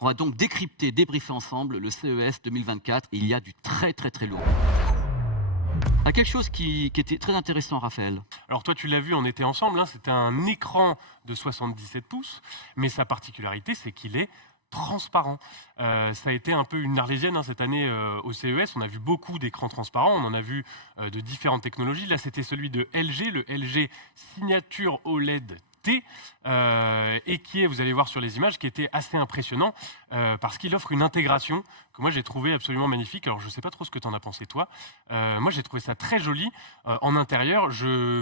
On va donc décrypter, débriefer ensemble le CES 2024 et il y a du très très très lourd. Quelque chose qui était très intéressant, Raphaël. Alors toi, tu l'as vu, on était ensemble, hein, c'était un écran de 77 pouces, mais sa particularité, c'est qu'il est transparent. Ça a été un peu une arlésienne hein, cette année au CES. On a vu beaucoup d'écrans transparents, on en a vu de différentes technologies. Là, c'était celui de LG, le LG Signature OLED T, et qui est, vous allez voir sur les images, qui était assez impressionnant parce qu'il offre une intégration que moi j'ai trouvé absolument magnifique. Alors je ne sais pas trop ce que tu en as pensé toi. Moi j'ai trouvé ça très joli. En intérieur,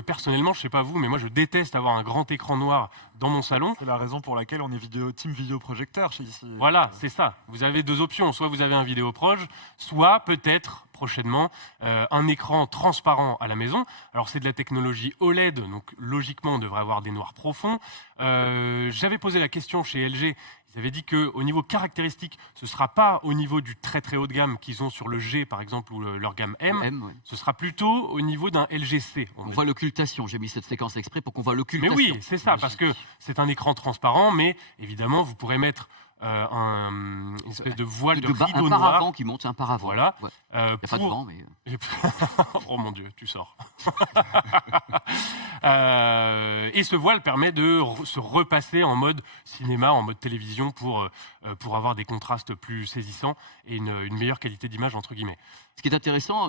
personnellement, je ne sais pas vous, mais moi je déteste avoir un grand écran noir dans mon salon. C'est la raison pour laquelle on est team vidéoprojecteur chez ici. Voilà, c'est ça. Vous avez deux options. Soit vous avez un vidéoproje, soit peut-être prochainement un écran transparent à la maison. Alors c'est de la technologie OLED, donc logiquement on devrait avoir des noirs profonds. J'avais posé la question chez LG. Ils avaient dit qu'au niveau caractéristique, ce ne sera pas au niveau du très très haut de gamme qu'ils ont sur le G par exemple ou leur gamme M. Ouais. Ce sera plutôt au niveau d'un LG C. On voit l'occultation. J'ai mis cette séquence exprès pour qu'on voit l'occultation. Mais oui, c'est ça, parce que c'est un écran transparent, mais évidemment vous pourrez mettre une espèce de voile de rideau noir. Un paravent qui monte, c'est un paravent. Voilà. Ouais. Il n'y a pas de vent, mais... Oh mon Dieu, tu sors. Et ce voile permet de se repasser en mode cinéma, en mode télévision pour avoir des contrastes plus saisissants et une meilleure qualité d'image, entre guillemets. Ce qui est intéressant,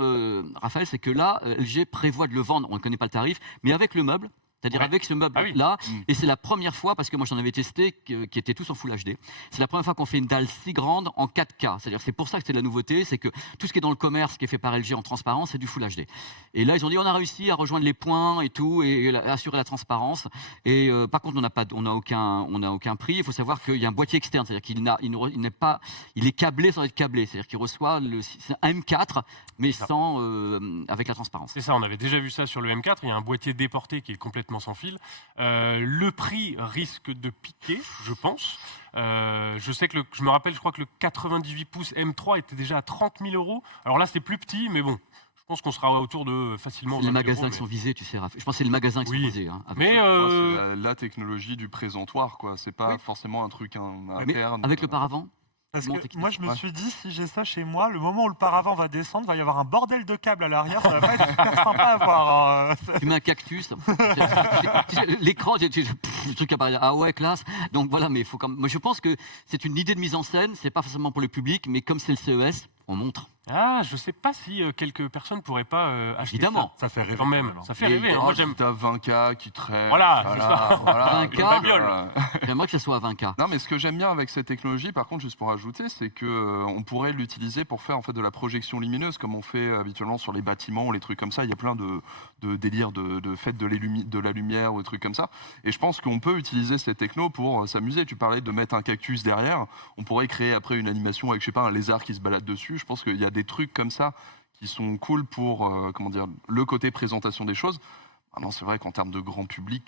Raphaël, c'est que là, LG prévoit de le vendre, on ne connaît pas le tarif, mais avec le meuble. C'est-à-dire avec ce meuble-là, et c'est la première fois, parce que moi j'en avais testé, qui étaient tous en Full HD, c'est la première fois qu'on fait une dalle si grande en 4K. C'est-à-dire c'est pour ça que c'est la nouveauté, c'est que tout ce qui est dans le commerce, qui est fait par LG en transparence, c'est du Full HD. Et là ils ont dit on a réussi à rejoindre les points et tout, et assurer la transparence. Et par contre on n'a aucun prix. Il faut savoir qu'il y a un boîtier externe, c'est-à-dire il est câblé sans être câblé, c'est-à-dire qu'il reçoit un M4, mais sans avec la transparence. C'est ça, on avait déjà vu ça sur le M4. Il y a un boîtier déporté qui est complètement sans fil. Le prix risque de piquer, je pense. Je me rappelle, je crois que le 98 pouces M3 était déjà à 30 000 €. Alors là, c'est plus petit, mais bon. Je pense qu'on sera autour de facilement... Les magasins qui sont visés, tu sais, Raph. Je pense que c'est les magasins qui sont visés. Hein, mais c'est la technologie du présentoir, quoi. C'est pas forcément un truc interne. Avec le paravent. Parce que moi, je me suis dit, si j'ai ça chez moi, le moment où le paravent va descendre, il va y avoir un bordel de câbles à l'arrière. Ça va pas être super sympa à voir. Tu mets un cactus. L'écran, le truc apparaît. Ah ouais, classe. Donc voilà, mais il faut quand même... Moi, je pense que c'est une idée de mise en scène. C'est pas forcément pour le public, mais comme c'est le CES, on montre. Ah, je sais pas si quelques personnes pourraient pas acheter Évidemment. ça. Ça fait rêver quand même. Ça fait rêver. Moi, j'aime. T'as 20K qui traînent. Voilà, c'est ça. 20K. J'aimerais que ce soit à 20K. Non, mais ce que j'aime bien avec cette technologie, par contre, juste pour ajouter, c'est que on pourrait l'utiliser pour faire en fait de la projection lumineuse, comme on fait habituellement sur les bâtiments ou les trucs comme ça. Il y a plein de délires de fêtes de la lumière ou des trucs comme ça. Et je pense qu'on peut utiliser ces technos pour s'amuser. Tu parlais de mettre un cactus derrière. On pourrait créer après une animation avec, je sais pas, un lézard qui se balade dessus. Je pense qu'il y a des trucs comme ça qui sont cool pour le côté présentation des choses. Non, c'est vrai qu'en termes de grand public...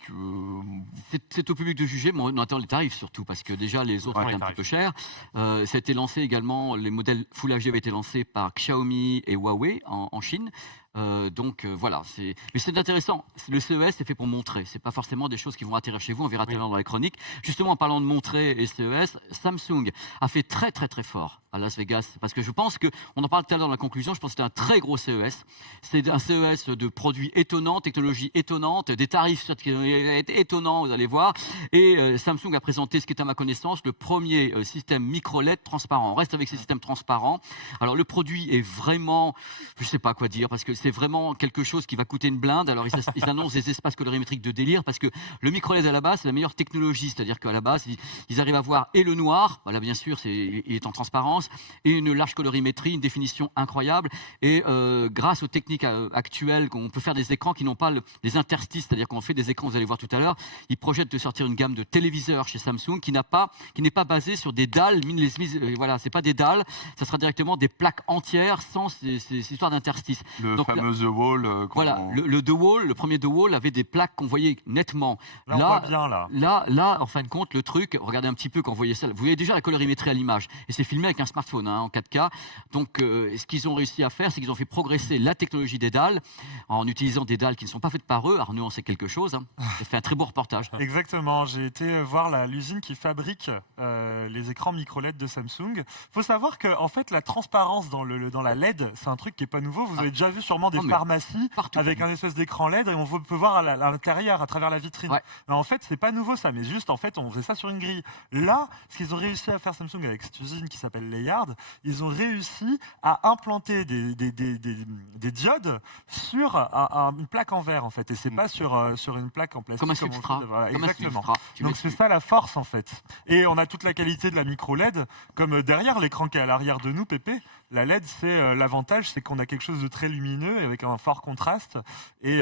C'est au public de juger, mais on attend les tarifs surtout, parce que déjà les autres étaient un petit peu chers. Ça a été lancé également, les modèles Full HD avaient été lancés par Xiaomi et Huawei en Chine. Voilà, mais c'est intéressant. Le CES, c'est fait pour montrer. C'est pas forcément des choses qui vont atterrir chez vous. On verra tout à l'heure dans la chronique. Justement, en parlant de montrer et CES, Samsung a fait très très très fort à Las Vegas, parce que je pense que, on en parle tout à l'heure dans la conclusion, je pense que c'était un très gros CES. C'est un CES de produits étonnants, technologies étonnantes, des tarifs étonnants, vous allez voir. Et Samsung a présenté, ce qui est à ma connaissance, le premier système micro-LED transparent. On reste avec ces systèmes transparents. Alors le produit est vraiment, je sais pas quoi dire, parce que c'est vraiment quelque chose qui va coûter une blinde. Alors ils annoncent des espaces colorimétriques de délire, parce que le micro-LED à la base, c'est la meilleure technologie. C'est-à-dire qu'à la base, ils arrivent à voir et le noir, voilà bien sûr, il est en transparence, et une large colorimétrie, une définition incroyable. Et grâce aux techniques actuelles, on peut faire des écrans qui n'ont pas les interstices, c'est-à-dire qu'on fait des écrans, vous allez voir tout à l'heure, ils projettent de sortir une gamme de téléviseurs chez Samsung qui n'est pas basée sur des dalles, voilà, c'est pas des dalles, ça sera directement des plaques entières sans ces histoires d'interstices. Le fameux The Wall. Voilà, le The Wall, le premier The Wall avait des plaques qu'on voyait nettement. Là, on voit bien, là, en fin de compte, le truc, regardez un petit peu quand vous voyez ça, vous voyez déjà la colorimétrie à l'image. Et c'est filmé avec un smartphone en 4K. Donc, ce qu'ils ont réussi à faire, c'est qu'ils ont fait progresser la technologie des dalles en utilisant des dalles qui ne sont pas faites par eux. Alors, nous, on sait quelque chose. J'ai fait un très beau reportage. Exactement, j'ai été voir l'usine qui fabrique les écrans micro-LED de Samsung. Il faut savoir que en fait, la transparence dans la LED, c'est un truc qui n'est pas nouveau. Vous avez déjà vu sûrement des pharmacies avec un espèce d'écran LED et on peut voir à l'intérieur, à travers la vitrine. Ouais. Mais en fait, c'est pas nouveau ça, mais juste en fait, on faisait ça sur une grille. Là, ce qu'ils ont réussi à faire Samsung avec cette usine qui s'appelle Layard, ils ont réussi à implanter des diodes sur une plaque en verre en fait, et c'est pas sur une plaque en plastique. Comme un substrat. Voilà, Comme un exactement. substrat. Donc c'est ça la force en fait. Et on a toute la qualité de la micro LED, comme derrière l'écran qui est à l'arrière de nous, Pépé. La LED, c'est l'avantage, c'est qu'on a quelque chose de très lumineux avec un fort contraste et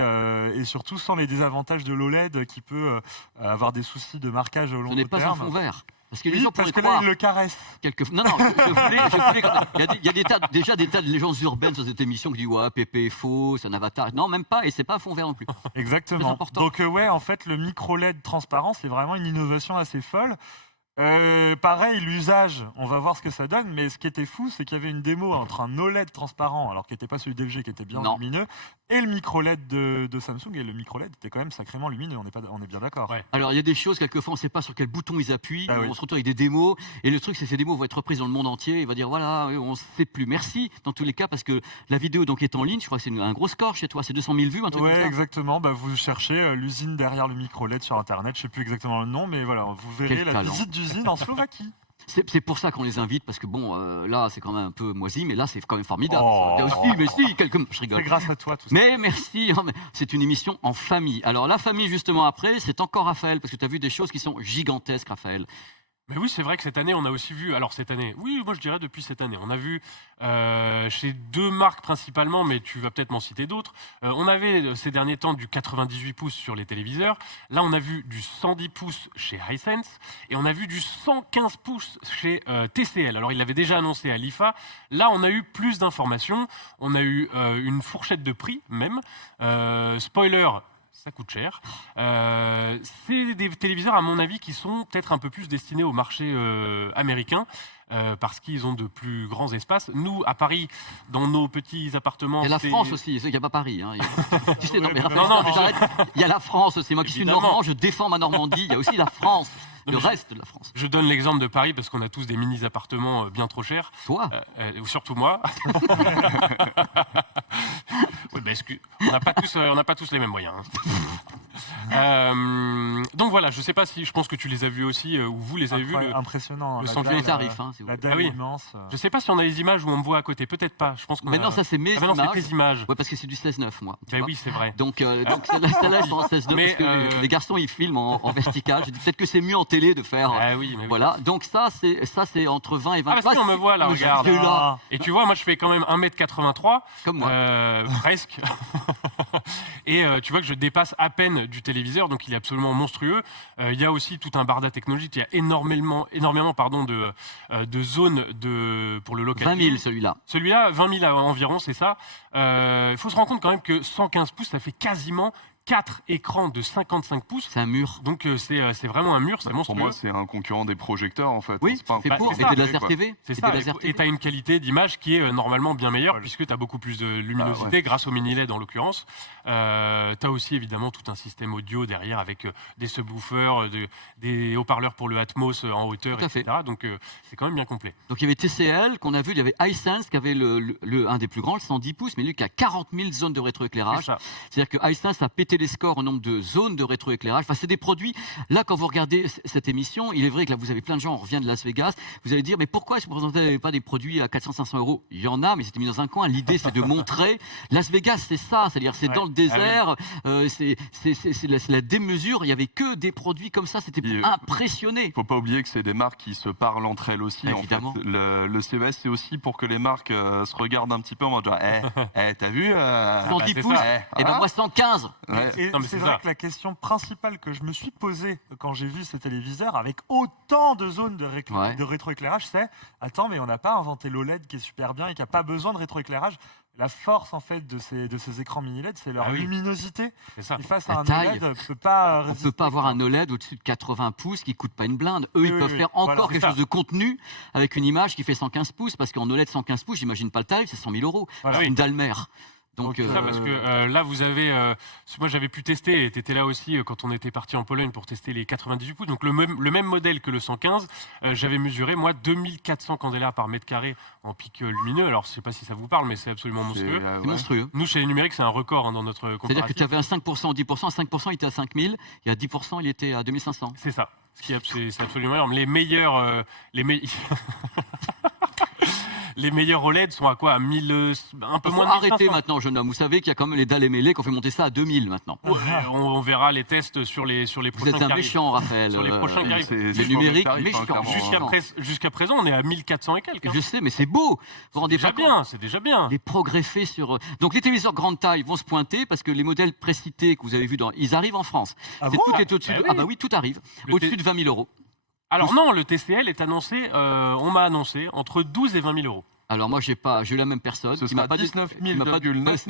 surtout sans les désavantages de l'OLED qui peut avoir des soucis de marquage au long Ce n'est terme. pas un fond vert. Parce que les Oui, gens parce pourraient que là, croire. il le caresse. Non, je voulais il y a déjà des tas de légendes urbaines sur cette émission qui disent ouais, Pépé est faux, c'est un avatar. Non, même pas, et c'est pas un fond vert non plus. C'est Exactement. important. Donc ouais, en fait, le micro LED transparent, c'est vraiment une innovation assez folle. Pareil, l'usage, on va voir ce que ça donne, mais ce qui était fou, c'est qu'il y avait une démo entre un OLED transparent, alors qui n'était pas celui d'LG, qui était bien lumineux, et le micro LED de Samsung, et le micro LED était quand même sacrément lumineux, on est bien d'accord. Ouais. Alors, il y a des choses, quelquefois, on ne sait pas sur quel bouton ils appuient. Ah oui. On se retrouve avec des démos. Et le truc, c'est que ces démos vont être reprises dans le monde entier. Il va dire, voilà, on ne sait plus. Merci, dans tous les cas, parce que la vidéo donc, est en ligne. Je crois que c'est un gros score chez toi. C'est 200 000 vues, un truc comme Ouais, ça. exactement. Bah, vous cherchez l'usine derrière le micro LED sur Internet. Je ne sais plus exactement le nom, mais voilà, vous verrez Quel la talent. visite d'usine en Slovaquie. C'est pour ça qu'on les invite, parce que bon, là, c'est quand même un peu moisi, mais là, c'est quand même formidable. Oh. Mais si, je rigole. C'est grâce à toi, tout ça. Mais merci, c'est une émission en famille. Alors, la famille, justement, après, c'est encore Raphaël, parce que tu as vu des choses qui sont gigantesques, Raphaël. Mais oui, c'est vrai que cette année, on a aussi vu, alors cette année, oui, moi je dirais depuis cette année, on a vu chez deux marques principalement, mais tu vas peut-être m'en citer d'autres, on avait ces derniers temps du 98 pouces sur les téléviseurs, là on a vu du 110 pouces chez Hisense, et on a vu du 115 pouces chez TCL. Alors il l'avait déjà annoncé à l'IFA, là on a eu plus d'informations, on a eu une fourchette de prix même, spoiler, ça coûte cher. C'est des téléviseurs, à mon avis, qui sont peut-être un peu plus destinés au marché américain. Parce qu'ils ont de plus grands espaces. Nous, à Paris, dans nos petits appartements... Il y a la c'est- France aussi, il n'y a pas Paris. Hein. Tu sais, non, mais Raphaël, non, mais j'arrête. Il y a la France aussi. Moi qui suis Évidemment. normand, je défends ma Normandie. Il y a aussi la France, le Non, mais reste de la France. Je donne l'exemple de Paris parce qu'on a tous des mini-appartements bien trop chers. Toi Surtout moi. Oui, bah, on n'a pas tous les mêmes moyens. Donc voilà, je sais pas si, je pense que tu les as vus aussi, ou vous les avez vus. Impressionnant. le La centre dalle, les tarifs, hein, si vous La voulez. dalle Ah oui. immense. Je sais pas si on a les images où on me voit à côté, peut-être pas. Je pense qu'on Mais non, ça c'est mes Ah, mais non, c'est images. tes images. Ouais, parce que c'est du 16-9, moi. tu Ben vois. oui, c'est vrai. Donc celle-là, ils sont en 16-9 Mais, parce que les garçons, ils filment en vertical. J'ai dit peut-être que c'est mieux en télé de faire... Ah oui, mais oui. Voilà, donc ça c'est entre 20 et 23. Ah, parce qu'on me voit là, Mais regarde. je suis là, Et tu vois, moi je fais quand même 1m83. comme moi. Presque. Et tu vois que je dépasse à peine du téléviseur, donc il est absolument monstrueux. Il y a aussi tout un barda technologique. Il y a énormément de zones pour le local. 20 000 celui-là. Celui-là, 20 000 environ, c'est ça. Il faut se rendre compte quand même que 115 pouces, ça fait quasiment 4 écrans de 55 pouces. C'est un mur. Donc c'est vraiment un mur, c'est Pour monstrueux. moi, c'est un concurrent des projecteurs en fait. Oui, C'est pas un c'est pour. c'est Et ça, des laser quoi. TV. C'est des ça, laser et TV. tu as une qualité d'image qui est normalement bien meilleure, Ouais. puisque tu as beaucoup plus de luminosité grâce au mini LED en l'occurrence. Tu as aussi évidemment tout un système audio derrière avec des subwoofers, des haut-parleurs pour le Atmos en hauteur, Tout à fait. etc. Donc c'est quand même bien complet. Donc il y avait TCL qu'on a vu, il y avait Hisense qui avait un des plus grands, le 110 pouces, mais lui qui a 40 000 zones de C'est rétroéclairage. ça. C'est-à-dire que Hisense a pété les scores au nombre de zones de rétroéclairage. Enfin, c'est des produits. Là, quand vous regardez cette émission, il est vrai que là, vous avez plein de gens, on revient de Las Vegas, vous allez dire, mais pourquoi est-ce que vous ne présentez pas des produits à 400-500 euros? Il y en a, mais c'était mis dans un coin. L'idée, c'est de montrer. Las Vegas, c'est ça. C'est-à-dire, c'est Ouais. dans le désert, c'est la démesure. Il n'y avait que des produits comme ça. C'était Et, pour impressionner. Il ne faut pas oublier que c'est des marques qui se parlent entre elles aussi. Évidemment. En fait, le CES, c'est aussi pour que les marques se regardent un petit peu en mode genre, t'as vu 110 c'est pouces, ça. et ben moi 115. Ouais. Et Non, mais c'est c'est vrai ça. que la question principale que je me suis posée quand j'ai vu ces téléviseurs avec autant de zones de rétroéclairage, c'est attends, mais on n'a pas inventé l'OLED qui est super bien et qui n'a pas besoin de rétroéclairage. la force en fait de ces écrans mini LED, c'est leur luminosité. C'est ça. Et face La à un taille. OLED, on peut pas On ne résister. peut pas avoir un OLED au-dessus de 80 pouces qui ne coûte pas une blinde. Eux, ils Oui, peuvent oui, faire voilà, encore c'est quelque ça. chose de contenu avec une image qui fait 115 pouces, parce qu'en OLED 115 pouces, j'imagine pas le tarif, c'est 100 000 €. Voilà. C'est une dalle mère. Donc, Donc, C'est ça, parce que là, vous avez. Moi, j'avais pu tester, et tu étais là aussi quand on était parti en Pologne pour tester les 98 pouces. Donc, le même modèle que le 115, j'avais mesuré, moi, 2400 candélabres par mètre carré en pic lumineux. Alors, je ne sais pas si ça vous parle, mais c'est absolument monstrueux. c'est monstrueux. Nous, chez les numériques, c'est un record dans notre comparatif. C'est-à-dire que tu avais un 5%, 10%, à 5%, il était à 5000, et à 10%, il était à 2500. C'est ça. C'est absolument énorme. Les meilleurs. Les meilleurs OLED sont à quoi? À 1000, un peu Faut moins de 1500. arrêter maintenant, jeune homme. Vous savez qu'il y a quand même les dalles émêlées qui ont fait monter ça à 2000 maintenant. Ouais, on verra les tests sur les Vous prochains êtes un qui arrivent. méchant, Raphaël. Sur les prochains qui arrivent. Le numérique, méchant. clairement. Jusqu'à présent, on est à 1400 et quelques. Hein. Je sais, mais c'est beau. Vous vous rendez pas compte C'est déjà bien. les progrès faits sur... Donc les téléviseurs grande taille vont se pointer parce que les modèles précités que vous avez vus, ils arrivent en France. Ah C'est bon tout est au-dessus Bah de... oui. Ah bah oui, tout arrive. Le Au-dessus de 20 000 €. Alors non, le TCL est annoncé, on m'a annoncé, entre 12 et 20 000 €. Alors moi, j'ai eu la même personne. Ce qui m'a sera pas dit- 19 qui m'a pas- 999.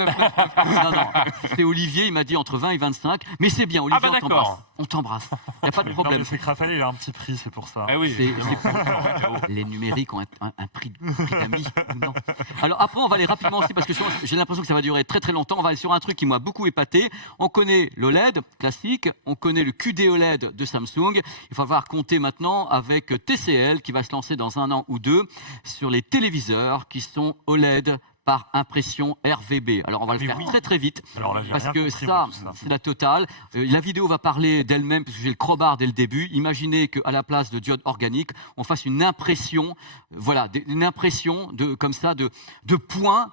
Non, non, c'est Olivier, il m'a dit entre 20 et 25. Mais c'est bien, Olivier, Ah bah on t'embrasse. d'accord. On t'embrasse. Il n'y a pas de Non, problème. mais c'est que Raphaël, il a un petit prix, c'est pour ça. Ah oui. Les numériques ont un prix d'amis. Non. Alors après, on va aller rapidement aussi parce que j'ai l'impression que ça va durer très très longtemps. On va aller sur un truc qui m'a beaucoup épaté. On connaît l'OLED classique, on connaît le QD OLED de Samsung. Il va falloir compter maintenant avec TCL qui va se lancer dans 1 an ou 2 sur les téléviseurs qui sont OLED par impression RVB. Alors on va le Mais faire oui. très très vite Alors là, j'ai parce rien que compris, ça, moi, tout ça. c'est la totale. La vidéo va parler d'elle-même parce que j'ai le crowbar dès le début. Imaginez qu'à la place de diode organique, on fasse une impression, voilà, une impression comme ça de points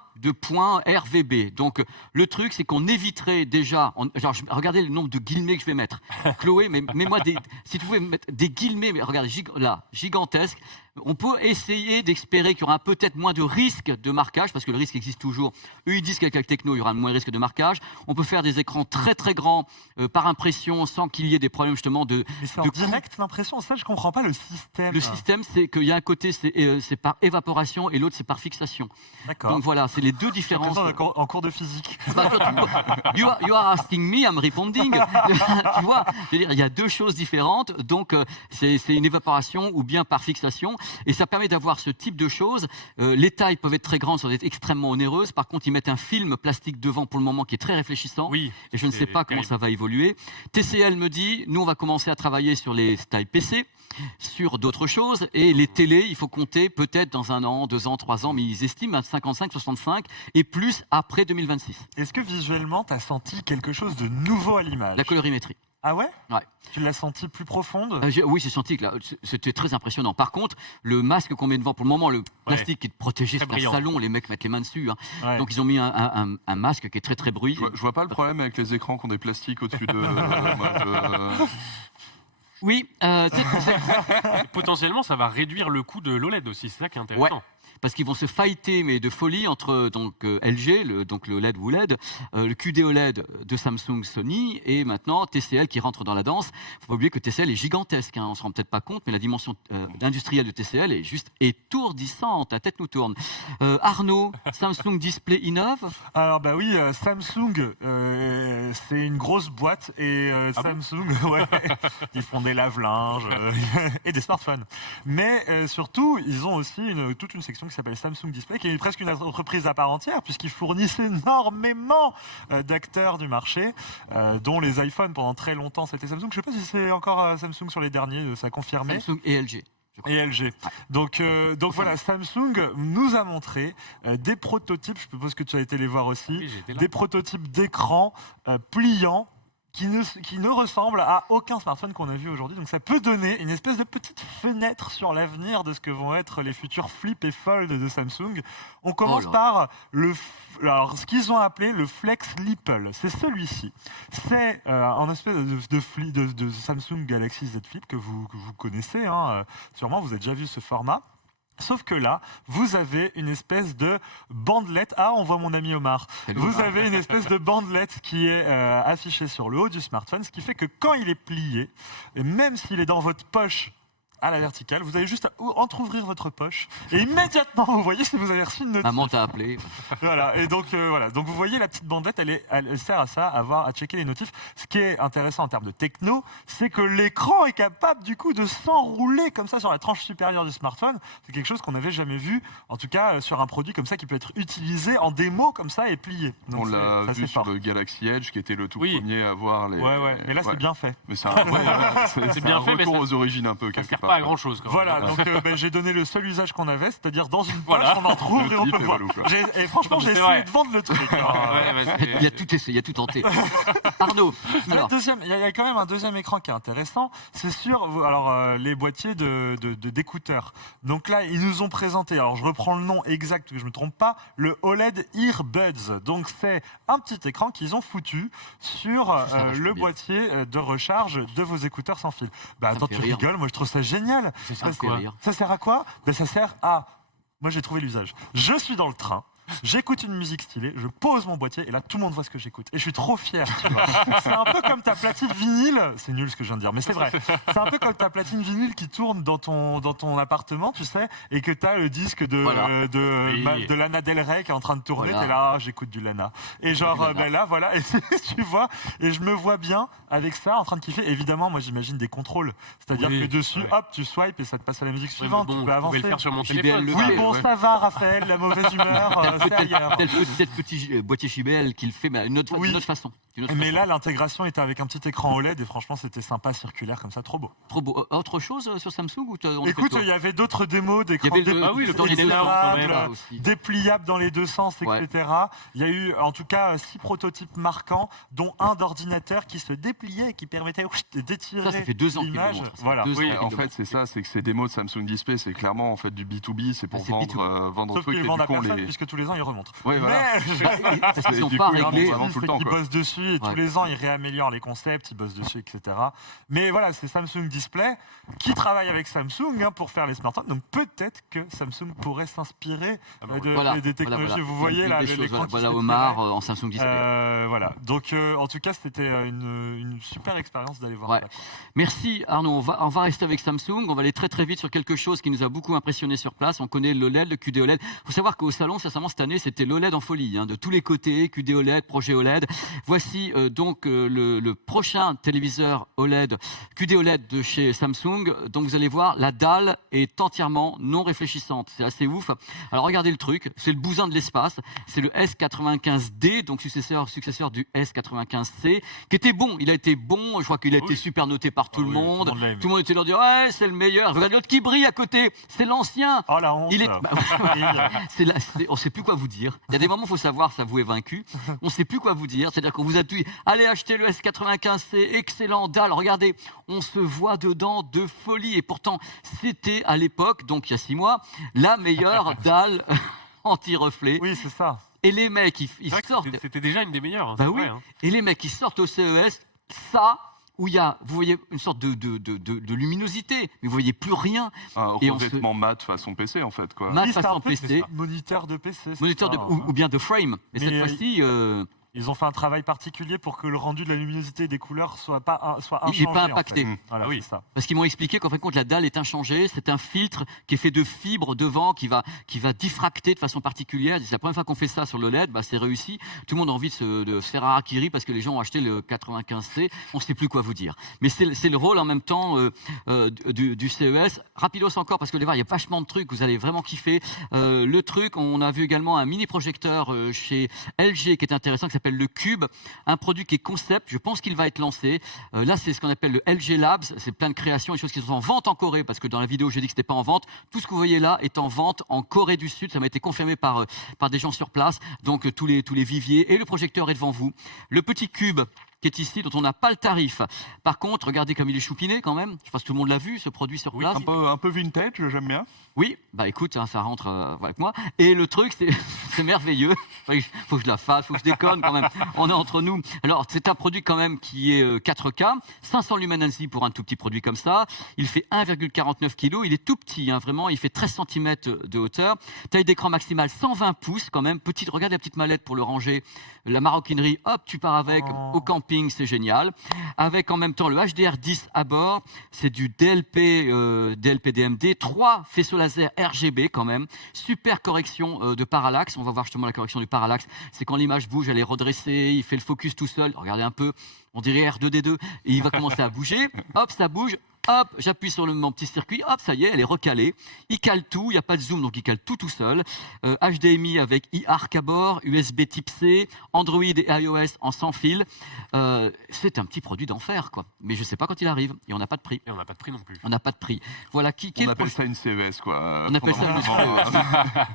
RVB. Donc le truc, c'est qu'on éviterait déjà. Regardez le nombre de guillemets que je vais mettre. Chloé, mets-moi si tu pouvais mettre des guillemets, mais regardez là, gigantesques. On peut essayer d'espérer qu'il y aura peut-être moins de risques de marquage, parce que le risque existe toujours. Eux, ils disent qu'avec la techno, il y aura moins de risques de marquage. On peut faire des écrans très très grands par impression sans qu'il y ait des problèmes justement de Mais c'est en de direct l'impression, ça je comprends pas le système. Le système, c'est qu'il y a un côté, c'est par évaporation et l'autre, c'est par fixation. D'accord. Donc voilà, c'est les deux différences. En cours de physique. Bah, you are asking me, I'm responding. Tu vois, je veux dire, il y a deux choses différentes. Donc, c'est une évaporation ou bien par fixation. Et ça permet d'avoir ce type de choses. Les tailles peuvent être très grandes, ça doit être extrêmement onéreuses. Par contre, ils mettent un film plastique devant pour le moment qui est très réfléchissant. Oui. Et je ne sais pas comment ça va évoluer. TCL me dit, nous, on va commencer à travailler sur les tailles PC, sur d'autres choses. Et les télés, il faut compter peut-être dans 1 an, 2 ans, 3 ans, mais ils estiment à 55, 65 et plus après 2026. Est-ce que visuellement, tu as senti quelque chose de nouveau à l'image? La colorimétrie. Ah ouais? Ouais. Tu l'as senti plus profonde? Oui, j'ai senti que là, c'était très impressionnant. Par contre, le masque qu'on met devant, pour le moment, le plastique qui est protégé, Très c'est un brillant. salon, les mecs mettent les mains dessus. Hein. Ouais. Donc ils ont mis un masque qui est très très bruyant. Je vois pas le problème avec les écrans qui ont des plastiques au-dessus de. Oui, Potentiellement, ça va réduire le coût de l'OLED aussi. C'est ça qui est intéressant. Ouais. parce qu'ils vont se fighter, mais de folie, entre LG, donc le LED ou LED, le QD OLED de Samsung, Sony, et maintenant TCL qui rentre dans la danse. Il ne faut pas oublier que TCL est gigantesque, hein, on ne se rend peut-être pas compte, mais la dimension industrielle de TCL est juste étourdissante, la tête nous tourne. Arnaud, Samsung Display innove? Alors bah oui, Samsung, c'est une grosse boîte et Samsung, ouais, ils font des lave-linges et des smartphones. Mais surtout, ils ont aussi toute une section qui s'appelle Samsung Display, qui est presque une entreprise à part entière, puisqu'ils fournissent énormément d'acteurs du marché, dont les iPhones pendant très longtemps, c'était Samsung. Je ne sais pas si c'est encore Samsung sur les derniers, ça a confirmé. Samsung et LG. Et LG. Donc voilà, Samsung nous a montré des prototypes, je suppose que tu as été les voir aussi, Oui, j'ai été là. des prototypes d'écran pliants qui ne ressemblent à aucun smartphone qu'on a vu aujourd'hui. Donc ça peut donner une espèce de petite fenêtre sur l'avenir de ce que vont être les futurs Flip et Fold de Samsung. On commence par alors, ce qu'ils ont appelé le Flex Lipple. C'est celui-ci. C'est un espèce de Samsung Galaxy Z Flip que vous connaissez. Hein. Sûrement, vous avez déjà vu ce format. Sauf que là, vous avez une espèce de bandelette. Ah, on voit mon ami Omar. Vous avez une espèce de bandelette qui est affichée sur le haut du smartphone, ce qui fait que quand il est plié, et même s'il est dans votre poche à la verticale. Vous avez juste à entrouvrir votre poche et immédiatement, vous voyez si vous avez reçu une notice. Maman t'a appelé. Voilà, et donc voilà. Donc vous voyez la petite bandette, elle sert à ça, à checker les notifs. Ce qui est intéressant en termes de techno, c'est que l'écran est capable du coup de s'enrouler comme ça sur la tranche supérieure du smartphone. C'est quelque chose qu'on n'avait jamais vu, en tout cas sur un produit comme ça qui peut être utilisé en démo comme ça et plié. Donc, On l'a vu sur fort. le Galaxy Edge, qui était le tout Oui. premier à voir les. Ouais. Mais là, c'est bien fait. Mais c'est un, c'est bien un fait, mais retour ça- aux origines un peu. Ça ne quelque sert part, pas à quoi. grand chose. Voilà, donc j'ai donné le seul usage qu'on avait, c'est-à-dire dans une poche, Voilà. on en trouve et on Le peut type est voir. relou, quoi. Et franchement, j'ai C'est essayé vrai. de vendre le truc. Il a tout essayé, il a tout tenté. Arnaud, alors, Il y a quand même un deuxième écran qui est intéressant, c'est sur les boîtiers d'écouteurs. Donc là, ils nous ont présenté, alors je reprends le nom exact, que je ne me trompe pas, le OLED Earbuds. Donc c'est un petit écran qu'ils ont foutu sur vachement le bien. boîtier de recharge de vos écouteurs sans fil. Bah me attends, fait tu rire. rigoles, moi je trouve ça génial. ça me fait rire. Ça sert à quoi? Ben, ça sert à... Moi j'ai trouvé l'usage. Je suis dans le train. J'écoute une musique stylée, je pose mon boîtier et là tout le monde voit ce que j'écoute. Et je suis trop fier, tu vois. C'est un peu comme ta platine vinyle, c'est nul ce que je viens de dire, mais c'est vrai. C'est un peu comme ta platine vinyle qui tourne dans ton appartement, tu sais, et que tu as le disque Voilà. Oui. de Lana Del Rey qui est en train de tourner, Voilà. t'es là, ah, j'écoute du Lana. Et genre, Lana. ben là, voilà, et tu vois, et je me vois bien avec ça en train de kiffer. Évidemment, moi j'imagine des contrôles, c'est-à-dire Oui, que dessus, ouais. hop, tu swipes et ça te passe à la musique Oui, mais suivante, bon, tu peux je pouvais avancer. le faire sur mon JBL téléphone. le Oui, fait, bon, ouais. ça va, Raphaël, la mauvaise humeur, c'est ailleurs. tel petit boîtier JBL qu'il fait, mais d'une autre, Oui. d'une autre façon. D'une autre Mais façon. là, l'intégration était avec un petit écran OLED et franchement, c'était sympa, circulaire comme ça, trop beau. Trop beau. Autre chose sur Samsung ou on a fait Écoute, le il y tour avait d'autres démos d'écrans Il y avait le- Ah oui, le temps il y a des énorme, énormes, quand même, là aussi. dépliables dans les deux sens, Ouais. etc. Il y a eu en tout cas 6 prototypes marquants, dont un d'ordinateur qui se dépliait et qui permettait d'étirer Ça fait 2 ans qu'il le l'image. montre. Ça fait Voilà. 2 ans Oui, qu'il en le fait, montre. c'est ça, c'est que ces démos de Samsung Display, c'est clairement en fait du B2B, c'est pour Ah, c'est vendre, B2B. vendre Sauf trucs qu'ils et vendent du à coup, on personne les. puisque tous les ans ils remontent. Ouais, voilà. Mais Parce qu'ils Et sont du pas coup, ils réglés. vendent tout le temps, ils quoi. bossent dessus et tous Ouais. les ans ils réaméliorent les concepts, ils bossent dessus, etc. Mais voilà, c'est Samsung Display qui travaille avec Samsung pour faire les smartphones. Donc peut-être que Samsung pourrait s'inspirer Voilà, des technologies. voilà. Vous voyez là, Des choses, l'écran qui voilà se Omar dépliait. en Samsung Display. Voilà. Donc en tout cas, c'était une super expérience d'aller voir Ouais. ça. Merci Arnaud, on va rester avec Samsung, on va aller très très vite sur quelque chose qui nous a beaucoup impressionné sur place. On connaît l'OLED, le QD OLED. Il faut savoir qu'au salon, sincèrement, cette année, c'était l'OLED en folie, de tous les côtés, QD OLED, projet OLED. Voici donc le prochain téléviseur OLED, QD OLED de chez Samsung. Donc vous allez voir, la dalle est entièrement non réfléchissante. C'est assez ouf. Alors regardez le truc, c'est le bousin de l'espace. C'est le S95D, donc successeur du S95C, qui était bon. Il a été bon, je crois qu'il a été super noté par tout le monde. l'a aimé. Tout le monde était là, dire ouais, c'est le meilleur. Regardez l'autre qui brille à côté, c'est l'ancien. Oh la honte. Il est- on ne sait plus quoi vous dire. Il y a des moments où il faut savoir s'avouer vaincu. On ne sait plus quoi vous dire. C'est-à-dire qu'on vous a dit allez acheter le S95C, excellent dalle. Regardez, on se voit dedans de folie. Et pourtant, c'était à l'époque, donc il y a 6 mois, la meilleure dalle anti-reflet. Oui, c'est ça. Et les mecs, ils C'est vrai que sortent. c'était déjà une des meilleures. Bah c'est oui. vrai, hein. Et les mecs, ils sortent au CES, ça, où il y a, vous voyez, une sorte de luminosité, mais vous voyez plus rien. Un Et on revêtement mat façon PC en fait, quoi. Mat Oui, c'est façon un peu PC, moniteur de PC. c'est moniteur ça. ou bien de frame. Mais cette Mais, fois-ci, Ils ont fait un travail particulier pour que le rendu de la luminosité des couleurs soit il inchangé. n'est pas en fait. impacté. Voilà, Ah oui. c'est ça. Parce qu'ils m'ont expliqué qu'en fin de compte, la dalle est inchangée. C'est un filtre qui est fait de fibres devant, qui va diffracter de façon particulière. C'est la première fois qu'on fait ça sur le LED. Bah, c'est réussi. Tout le monde a envie de se faire harakiri parce que les gens ont acheté le 95C. On ne sait plus quoi vous dire. Mais c'est le rôle en même temps du CES. Rapidos encore, parce que il y a vachement de trucs. Vous allez vraiment kiffer. Le truc, on a vu également un mini projecteur chez LG qui est intéressant, qui s'appelle le Cube. Un produit qui est concept, je pense qu'il va être lancé. Là, c'est ce qu'on appelle le LG Labs. C'est plein de créations, des choses qui sont en vente en Corée, parce que dans la vidéo, j'ai dit que c'était pas en vente. Tout ce que vous voyez là est en vente en Corée du Sud. Ça m'a été confirmé par des gens sur place. Donc, tous les viviers. Et le projecteur est devant vous. Le petit cube qui est ici, dont on n'a pas le tarif. Par contre, regardez comme il est choupiné quand même. Je pense que tout le monde l'a vu, ce produit sur place. Un peu vintage, j'aime bien. Oui, bah écoute, ça rentre avec moi. Et le truc, c'est merveilleux. Faut que je la fasse, faut que je déconne quand même. On est entre nous. Alors, c'est un produit quand même qui est 4K, 500 lumenancy pour un tout petit produit comme ça. Il fait 1,49 kg. Il est tout petit, hein, vraiment. Il fait 13 cm de hauteur. Taille d'écran maximale 120 pouces quand même. Petite, regarde la petite mallette pour le ranger. La maroquinerie, hop, tu pars avec. Au camping, c'est génial. Avec en même temps le HDR10 à bord. C'est du DLP-DMD. 3 faisceaux laser RGB quand même. Super correction de parallaxe. On va voir justement la correction du parallaxe. C'est quand l'image bouge, elle est redressée. Il fait le focus tout seul. Regardez un peu. On dirait R2D2. Et il va commencer à bouger. Hop, ça bouge. Hop, j'appuie sur mon petit circuit, hop, ça y est, elle est recalée. Il cale tout, il n'y a pas de zoom, donc il cale tout seul. HDMI avec eARC à bord, USB type C, Android et iOS en sans fil. C'est un petit produit d'enfer, quoi. Mais je ne sais pas quand il arrive, et on n'a pas de prix. Et on n'a pas de prix non plus. On n'a pas de prix. Voilà, On appelle ça une CES, quoi. On appelle ça une CES.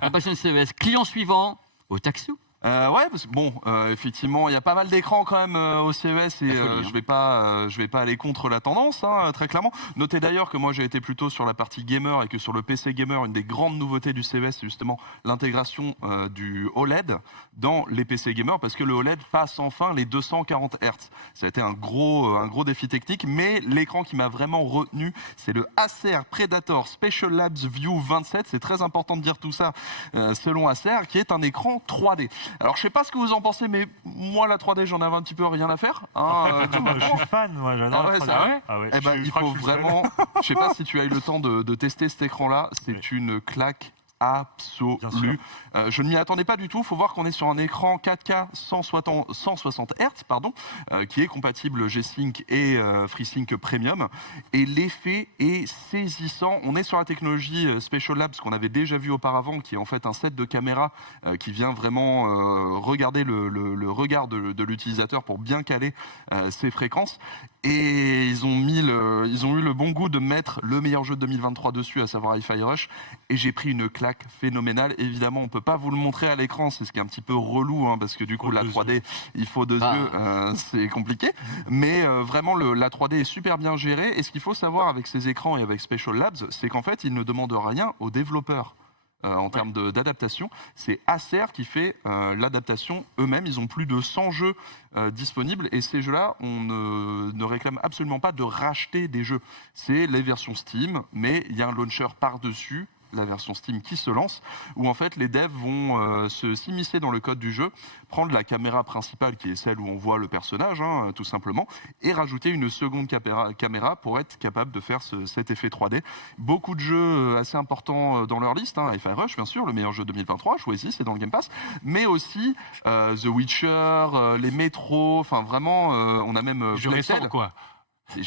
On appelle ça une CES. Client suivant, au Taxu. Ouais, parce que bon, effectivement, il y a pas mal d'écrans quand même au CES et je vais pas aller contre la tendance, hein, très clairement. Notez d'ailleurs que moi j'ai été plutôt sur la partie gamer et que sur le PC gamer, une des grandes nouveautés du CES, c'est justement l'intégration du OLED dans les PC gamers, parce que le OLED passe enfin les 240 Hz. Ça a été un gros défi technique, mais l'écran qui m'a vraiment retenu, c'est le Acer Predator Special Labs View 27. C'est très important de dire tout ça selon Acer, qui est un écran 3D. Alors, je sais pas ce que vous en pensez, mais moi, la 3D, j'en avais un petit peu rien à faire. Hein, je suis fan, moi, j'adore la 3D. Eh ben, il faut vraiment... Je sais pas si tu as eu le temps de tester cet écran-là. C'est une claque absolue. Je ne m'y attendais pas du tout. Il faut voir qu'on est sur un écran 4K 160 Hz, qui est compatible G-Sync et FreeSync Premium. Et l'effet est saisissant. On est sur la technologie Special Labs qu'on avait déjà vu auparavant, qui est en fait un set de caméras qui vient vraiment regarder le regard de l'utilisateur pour bien caler ses fréquences. Et ils ont eu le bon goût de mettre le meilleur jeu de 2023 dessus, à savoir Hi-Fi Rush. Et j'ai pris une claque phénoménale. Évidemment, on peut pas vous le montrer à l'écran, c'est ce qui est un petit peu relou, hein, parce que du coup, la 3D, il faut 2 yeux, c'est compliqué. Mais vraiment, la 3D est super bien gérée. Et ce qu'il faut savoir avec ces écrans et avec Special Labs, c'est qu'en fait, ils ne demandent rien aux développeurs. En termes d'adaptation, c'est Acer qui fait l'adaptation eux-mêmes. Ils ont plus de 100 jeux disponibles et ces jeux-là, on ne réclame absolument pas de racheter des jeux. C'est les versions Steam, mais il y a un launcher par-dessus, la version Steam qui se lance, où en fait les devs vont s'immiscer dans le code du jeu, prendre la caméra principale qui est celle où on voit le personnage, hein, tout simplement, et rajouter une seconde caméra pour être capable de faire cet effet 3D. Beaucoup de jeux assez importants dans leur liste, hein, Hi-Fi Rush bien sûr, le meilleur jeu 2023, jouez-y, c'est dans le Game Pass, mais aussi The Witcher, les Metro, enfin vraiment, on a même... Je récent, quoi. C'est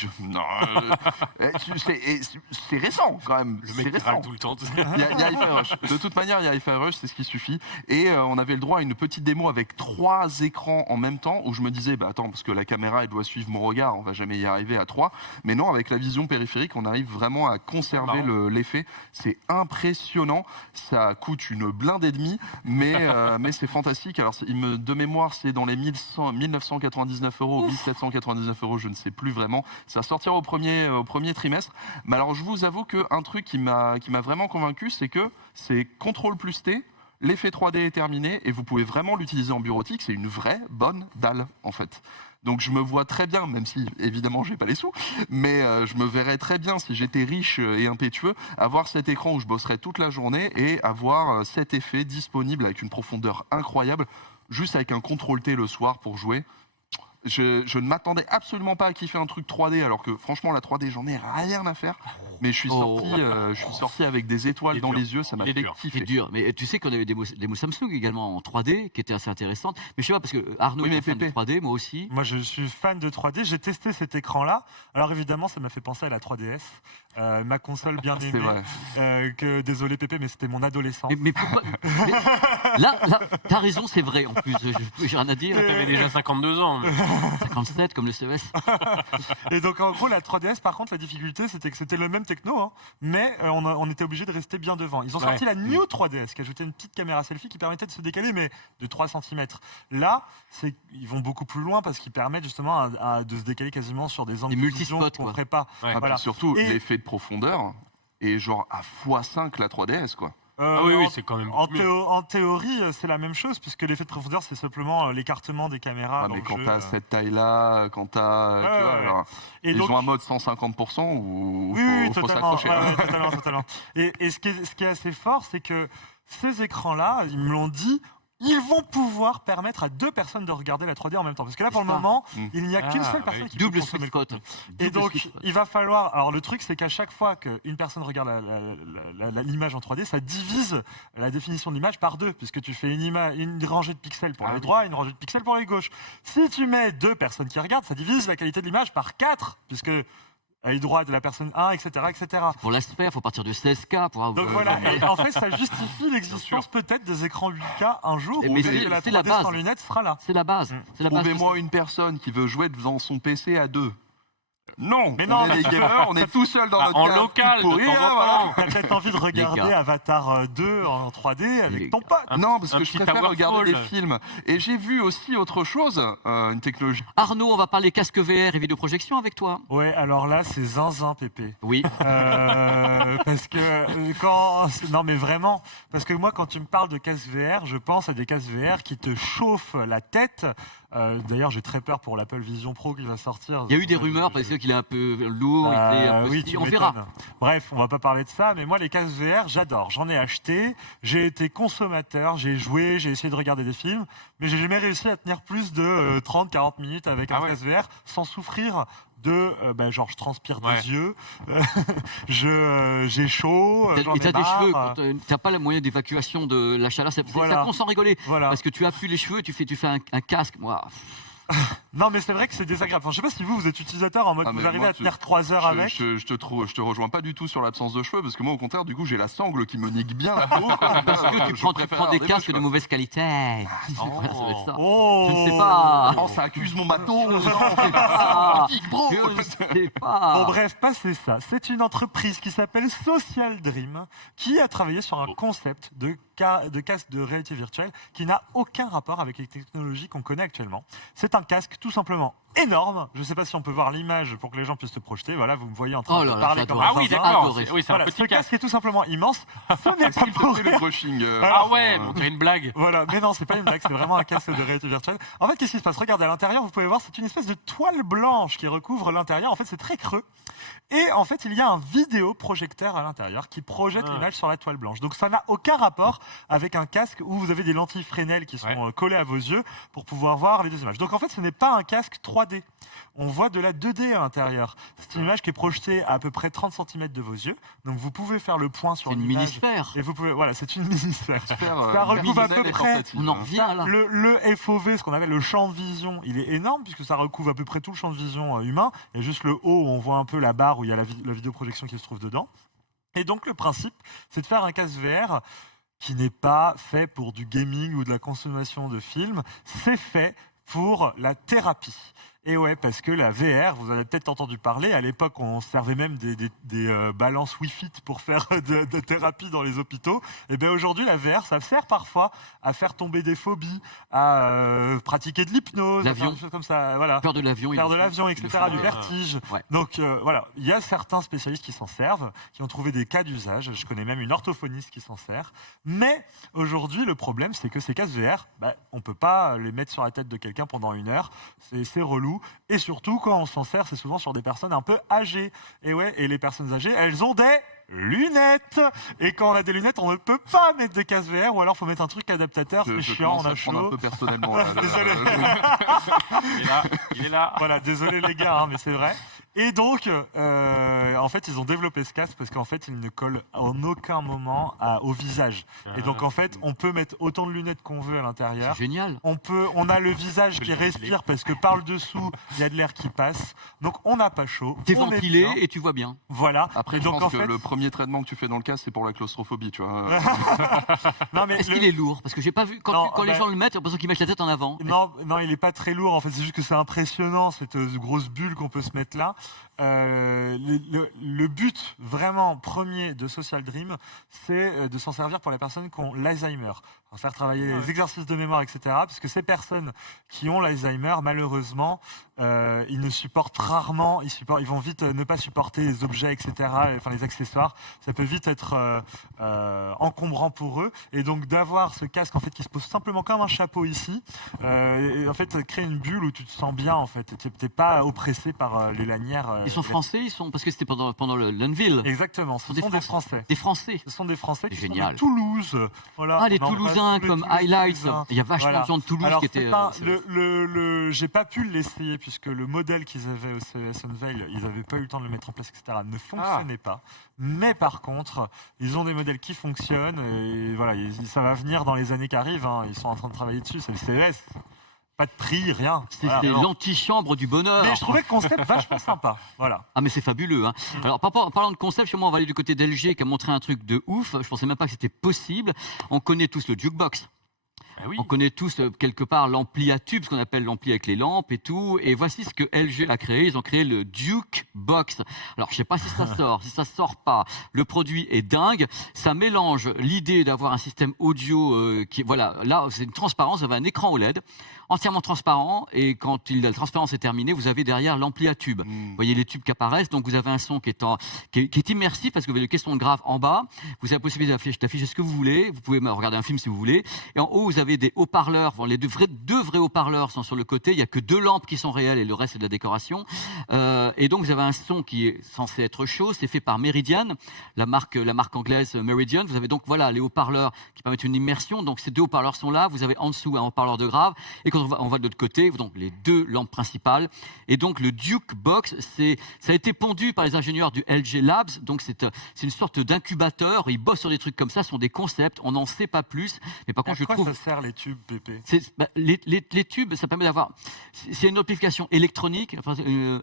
récent quand même. Le mec qui râle tout le temps. Il y a Hi-Fi Rush. De toute manière, il y a Hi-Fi Rush, c'est ce qui suffit. Et on avait le droit à une petite démo avec 3 écrans en même temps, où je me disais, bah attends, parce que la caméra, elle doit suivre mon regard, on va jamais y arriver à 3. Mais non, avec la vision périphérique, on arrive vraiment à conserver l'effet. C'est impressionnant. Ça coûte une blinde et demie, mais c'est fantastique. Alors, de mémoire, c'est dans les 1999 €, 1799 €, je ne sais plus vraiment. Ça sortira au premier trimestre. Mais alors, je vous avoue qu'un truc qui m'a vraiment convaincu, c'est que c'est CTRL plus T, l'effet 3D est terminé et vous pouvez vraiment l'utiliser en bureautique. C'est une vraie bonne dalle, en fait. Donc je me vois très bien, même si évidemment j'ai pas les sous, mais je me verrais très bien si j'étais riche et impétueux, avoir cet écran où je bosserais toute la journée et avoir cet effet disponible avec une profondeur incroyable, juste avec un CTRL T le soir pour jouer. Je ne m'attendais absolument pas à kiffer un truc 3D, alors que franchement la 3D j'en ai rien à faire. Mais je suis sorti avec des étoiles dans les yeux, ça m'a fait kiffer. C'est dur, mais tu sais qu'on avait des mots Samsung également en 3D qui étaient assez intéressantes. Mais je sais pas, parce que Arnaud est fan de 3D, moi aussi. Moi je suis fan de 3D, j'ai testé cet écran-là. Alors évidemment ça m'a fait penser à la 3DS, ma console bien aimée. Désolé Pépé, mais c'était mon adolescence. Mais pourquoi Là, t'as raison, c'est vrai en plus, j'ai rien à dire. T'avais déjà 52 ans. Mais... 57 comme le CES. Et donc en gros la 3DS par contre la difficulté c'était que c'était le même techno, hein, mais on était obligé de rester bien devant. Ils ont sorti la New 3DS qui ajoutait une petite caméra selfie qui permettait de se décaler mais de 3 cm. Là ils vont beaucoup plus loin parce qu'ils permettent justement de se décaler quasiment sur des angles de vision qu'on ferait pas. Voilà. Surtout l'effet de profondeur est genre à x5 la 3DS quoi. oui, oui, c'est quand même mieux. En théorie, c'est la même chose, puisque l'effet de profondeur, c'est simplement l'écartement des caméras. Ah, dans mais le quand jeu, t'as cette taille-là, quand t'as. Ouais, tu vois, ouais. alors, Et ils donc, ont un mode 150% ou oui, faut totalement. s'accrocher. Ouais, totalement, totalement. Et ce qui est assez fort, c'est que ces écrans-là, ils me l'ont dit, ils vont pouvoir permettre à 2 personnes de regarder la 3D en même temps. Parce que là, pour le C'est ça. moment, Mm. il n'y a qu'une seule oui. personne qui Double peut consommer sweet le spot. Et Double donc, sweet spot. il va falloir. Alors, le truc, c'est qu'à chaque fois qu'une personne regarde l'image en 3D, ça divise la définition de l'image par 2, puisque tu fais une rangée de pixels pour les droits et une rangée de pixels pour les gauches. Si tu mets 2 personnes qui regardent, ça divise la qualité de l'image par 4, puisque l'œil droit de la personne 1, etc., etc. Pour l'aspect, il faut partir de 16K pour avoir. Donc voilà, et en fait, ça justifie l'existence peut-être des écrans 8K un jour Mais où c'est- la c'est la 3D base. sans lunettes sera là. C'est la base. C'est la base. Trouvez-moi une personne qui veut jouer devant son PC à 2. Non, Mais non, on est mais des gamers, on est tout seul dans notre en cave, local, tout pourri, de temps en voilà. temps. T'as peut-être envie de regarder gars. Avatar 2 en 3D Les avec ton pote. Non, parce un que je petit préfère Towerfall. regarder des films. Et j'ai vu aussi autre chose, une technologie. Arnaud, on va parler casque VR et vidéoprojection avec toi. Ouais, alors là, c'est zinzin, Pépé. Oui. Parce que quand... Non, mais vraiment. Parce que moi, quand tu me parles de casque VR, je pense à des casques VR qui te chauffent la tête. D'ailleurs, j'ai très peur pour l'Apple Vision Pro qui va sortir. Il y a eu des rumeurs parce qu'il est un peu lourd, il est un peu oui, sti- tu on m'étonnes. verra. Bref, on va pas parler de ça, mais moi, les casques VR, j'adore. J'en ai acheté, j'ai été consommateur, j'ai joué, j'ai essayé de regarder des films, mais j'ai jamais réussi à tenir plus de 30-40 minutes avec un Ah ouais. casque VR sans souffrir de genre je transpire Ouais. des yeux, j'ai chaud, j'en Et ai t'as des marre. cheveux, quand t'as pas le moyen d'évacuation de la chaleur, c'est Voilà. ça qu'on s'en rigoler. Voilà. Parce que tu appuies les cheveux et tu fais un casque. Moi, Non, mais c'est vrai que c'est désagréable. Enfin, je sais pas si vous êtes utilisateur en mode Ah, mais vous arrivez moi, à tenir 3 heures avec. Je te rejoins pas du tout sur l'absence de cheveux, parce que moi, au contraire, du coup, j'ai la sangle qui me nique bien la peau. parce que tu prends des casques casques de mauvaise qualité. Voilà, ça va être ça. Oh Je ne sais pas. Oh, ça accuse mon matos. Non, Ah, c'est bro. je ne sais pas. Bon bref, passez ça. C'est une entreprise qui s'appelle Social Dream qui a travaillé sur un concept de casque de réalité virtuelle qui n'a aucun rapport avec les technologies qu'on connaît actuellement. C'est un casque tout simplement énorme. Je ne sais pas si on peut voir l'image pour que les gens puissent se projeter. Voilà, vous me voyez en train Oh de là là, parler comme j'adore. un Ah oui, zinzin. d'accord. Adoré. Oui, c'est Voilà, un ce petit casque casque. est tout simplement immense. Ce n'est Est-ce pas qu'il te pour fait le brushing Ah ouais, on dirait une blague. Voilà, mais non, c'est pas une blague, c'est vraiment un casque de réalité virtuelle. En fait, qu'est-ce qui se passe? Regardez à l'intérieur, vous pouvez voir, c'est une espèce de toile blanche qui recouvre l'intérieur. En fait, c'est très creux. Et en fait, il y a un vidéoprojecteur à l'intérieur qui projette l'image sur la toile blanche. Donc, ça n'a aucun rapport avec un casque où vous avez des lentilles Fresnel qui sont collées à vos yeux pour pouvoir voir les 2 images. Donc, en fait, ce n'est pas un casque 3D. On voit de la 2D à l'intérieur. C'est une image qui est projetée à peu près 30 cm de vos yeux. Donc, vous pouvez faire le point sur C'est une l'image. mini-sphère. Et vous pouvez, voilà, c'est une mini-sphère. Ça recoupe recouvre à peu près. On en revient là. Le FOV, ce qu'on appelle le champ de vision, il est énorme puisque ça recouvre à peu près tout le champ de vision humain. Il y a juste le haut où on voit un peu la barre où il y a la vidéoprojection qui se trouve dedans. Et donc le principe, c'est de faire un casque VR qui n'est pas fait pour du gaming ou de la consommation de films. C'est fait pour la thérapie. Et ouais, parce que la VR, vous en avez peut-être entendu parler, à l'époque on servait même des balances Wi-Fi pour faire de thérapie dans les hôpitaux. Et bien aujourd'hui la VR, ça sert parfois à faire tomber des phobies, à pratiquer de l'hypnose, L'avion. des choses comme ça, voilà. Peur de l'avion. Peur de l'avion, etc., du faire. vertige. Ouais. Donc voilà, il y a certains spécialistes qui s'en servent, qui ont trouvé des cas d'usage. Je connais même une orthophoniste qui s'en sert. Mais aujourd'hui, le problème, c'est que ces casques VR, on ne peut pas les mettre sur la tête de quelqu'un pendant 1 heure. C'est relou. Et surtout, quand on s'en sert, c'est souvent sur des personnes un peu âgées. Et ouais, et les personnes âgées, elles ont des lunettes. Et quand on a des lunettes, on ne peut pas mettre des casques VR, ou alors il faut mettre un truc adaptateur. C'est Je chiant, commence on à a le prendre un chaud. peu personnellement. Là, Désolé. Il est là. Voilà, désolé les gars, hein, mais c'est vrai. Et donc, en fait, ils ont développé ce casque parce qu'en fait, il ne colle en aucun moment au visage. Et donc, en fait, on peut mettre autant de lunettes qu'on veut à l'intérieur. C'est génial. On a le visage qui respire parce que par le dessous, il y a de l'air qui passe. Donc, on n'a pas chaud. T'es on est ventilé bien. et tu vois bien. Voilà. Après, et je donc, pense en que fait, le premier traitement que tu fais dans le casque, c'est pour la claustrophobie, tu vois. non, mais Est-ce le- qu'il est lourd? Parce que j'ai pas vu. Non, Quand les bah- gens le mettent, j'ai l'impression qu'ils mettent la tête en avant. Non, il est pas très lourd. En fait, c'est juste que c'est impressionnant cette grosse bulle qu'on peut se mettre là. le but vraiment premier de Social Dream, c'est de s'en servir pour les personnes qui ont l'Alzheimer. Faire travailler les exercices de mémoire, etc. Parce que ces personnes qui ont l'Alzheimer, malheureusement, ils ne supportent rarement, ils vont vite ne pas supporter les objets, etc., enfin les accessoires. Ça peut vite être encombrant pour eux. Et donc d'avoir ce casque en fait qui se pose simplement comme un chapeau ici, et en fait crée une bulle où tu te sens bien en fait. Tu n'es pas oppressé par les lanières. Ils sont français, parce que c'était pendant l'Unveil. Exactement, ce sont des Français. Des Français. Ce sont des Français qui sont Génial. de Toulouse. Voilà. Ah, les Toulousains comme Highlights. Il y a vachement de gens de Toulouse Alors, qui étaient. j'ai pas pu l'essayer puisque le modèle qu'ils avaient au CES Unveil, ils n'avaient pas eu le temps de le mettre en place, etc., ne fonctionnait pas. Mais par contre, ils ont des modèles qui fonctionnent et voilà, ça va venir dans les années qui arrivent. Hein. Ils sont en train de travailler dessus. C'est le CES. Pas de prix, rien. C'est l'antichambre du bonheur. Mais je trouvais le concept vachement sympa. Voilà. Ah mais c'est fabuleux. Hein. Alors en parlant de concept, chez moi on va aller du côté d'LG qui a montré un truc de ouf. Je pensais même pas que c'était possible. On connaît tous le jukebox. Oui. On connaît tous quelque part l'ampli à tube, ce qu'on appelle l'ampli avec les lampes et tout. Et voici ce que LG a créé. Ils ont créé le Duke Box. Alors je sais pas si ça sort, si ça sort pas. Le produit est dingue. Ça mélange l'idée d'avoir un système audio qui, voilà, là c'est une transparence. Vous avez un écran OLED entièrement transparent et quand la transparence est terminée, vous avez derrière l'ampli à tube. Vous voyez les tubes qui apparaissent. Donc vous avez un son qui est immersif parce que vous avez le caisson de grave en bas. Vous avez la possibilité d'afficher ce que vous voulez. Vous pouvez regarder un film si vous voulez. Et en haut, vous avez des haut-parleurs. Bon, les deux vrais haut-parleurs sont sur le côté. Il n'y a que 2 lampes qui sont réelles et le reste c'est de la décoration. Et donc vous avez un son qui est censé être chaud. C'est fait par Meridian, la marque anglaise Meridian. Vous avez donc voilà les haut-parleurs qui permettent une immersion. Donc ces 2 haut-parleurs sont là. Vous avez en dessous un haut-parleur de grave. Et quand on va de l'autre côté, donc les 2 lampes principales. Et donc le Duke Box, ça a été pondu par les ingénieurs du LG Labs. Donc c'est une sorte d'incubateur. Ils bossent sur des trucs comme ça. Ce sont des concepts. On n'en sait pas plus. Mais par contre, je trouve ça sert les tubes, Pépé? Les tubes, ça permet d'avoir. C'est une amplification électronique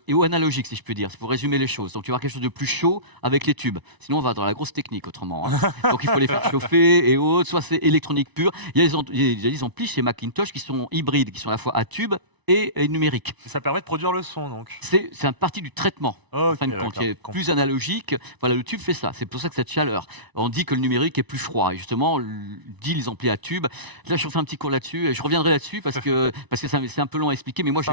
et ou analogique, si je peux dire. C'est pour résumer les choses. Donc tu vas avoir quelque chose de plus chaud avec les tubes. Sinon, on va dans la grosse technique autrement. Hein. Donc il faut les faire chauffer et autres. Soit c'est électronique pure. Il y a des amplis chez Macintosh qui sont hybrides, qui sont à la fois à tube et numérique. Ça permet de produire le son, donc. C'est une partie du traitement. En fin de compte, qui est plus analogique. Voilà, le tube fait ça. C'est pour ça que cette chaleur. On dit que le numérique est plus froid. Et justement, dit les amplis à tube. Là, je fais un petit cours là-dessus. Et je reviendrai là-dessus parce que c'est un peu long à expliquer. Mais moi, j'ai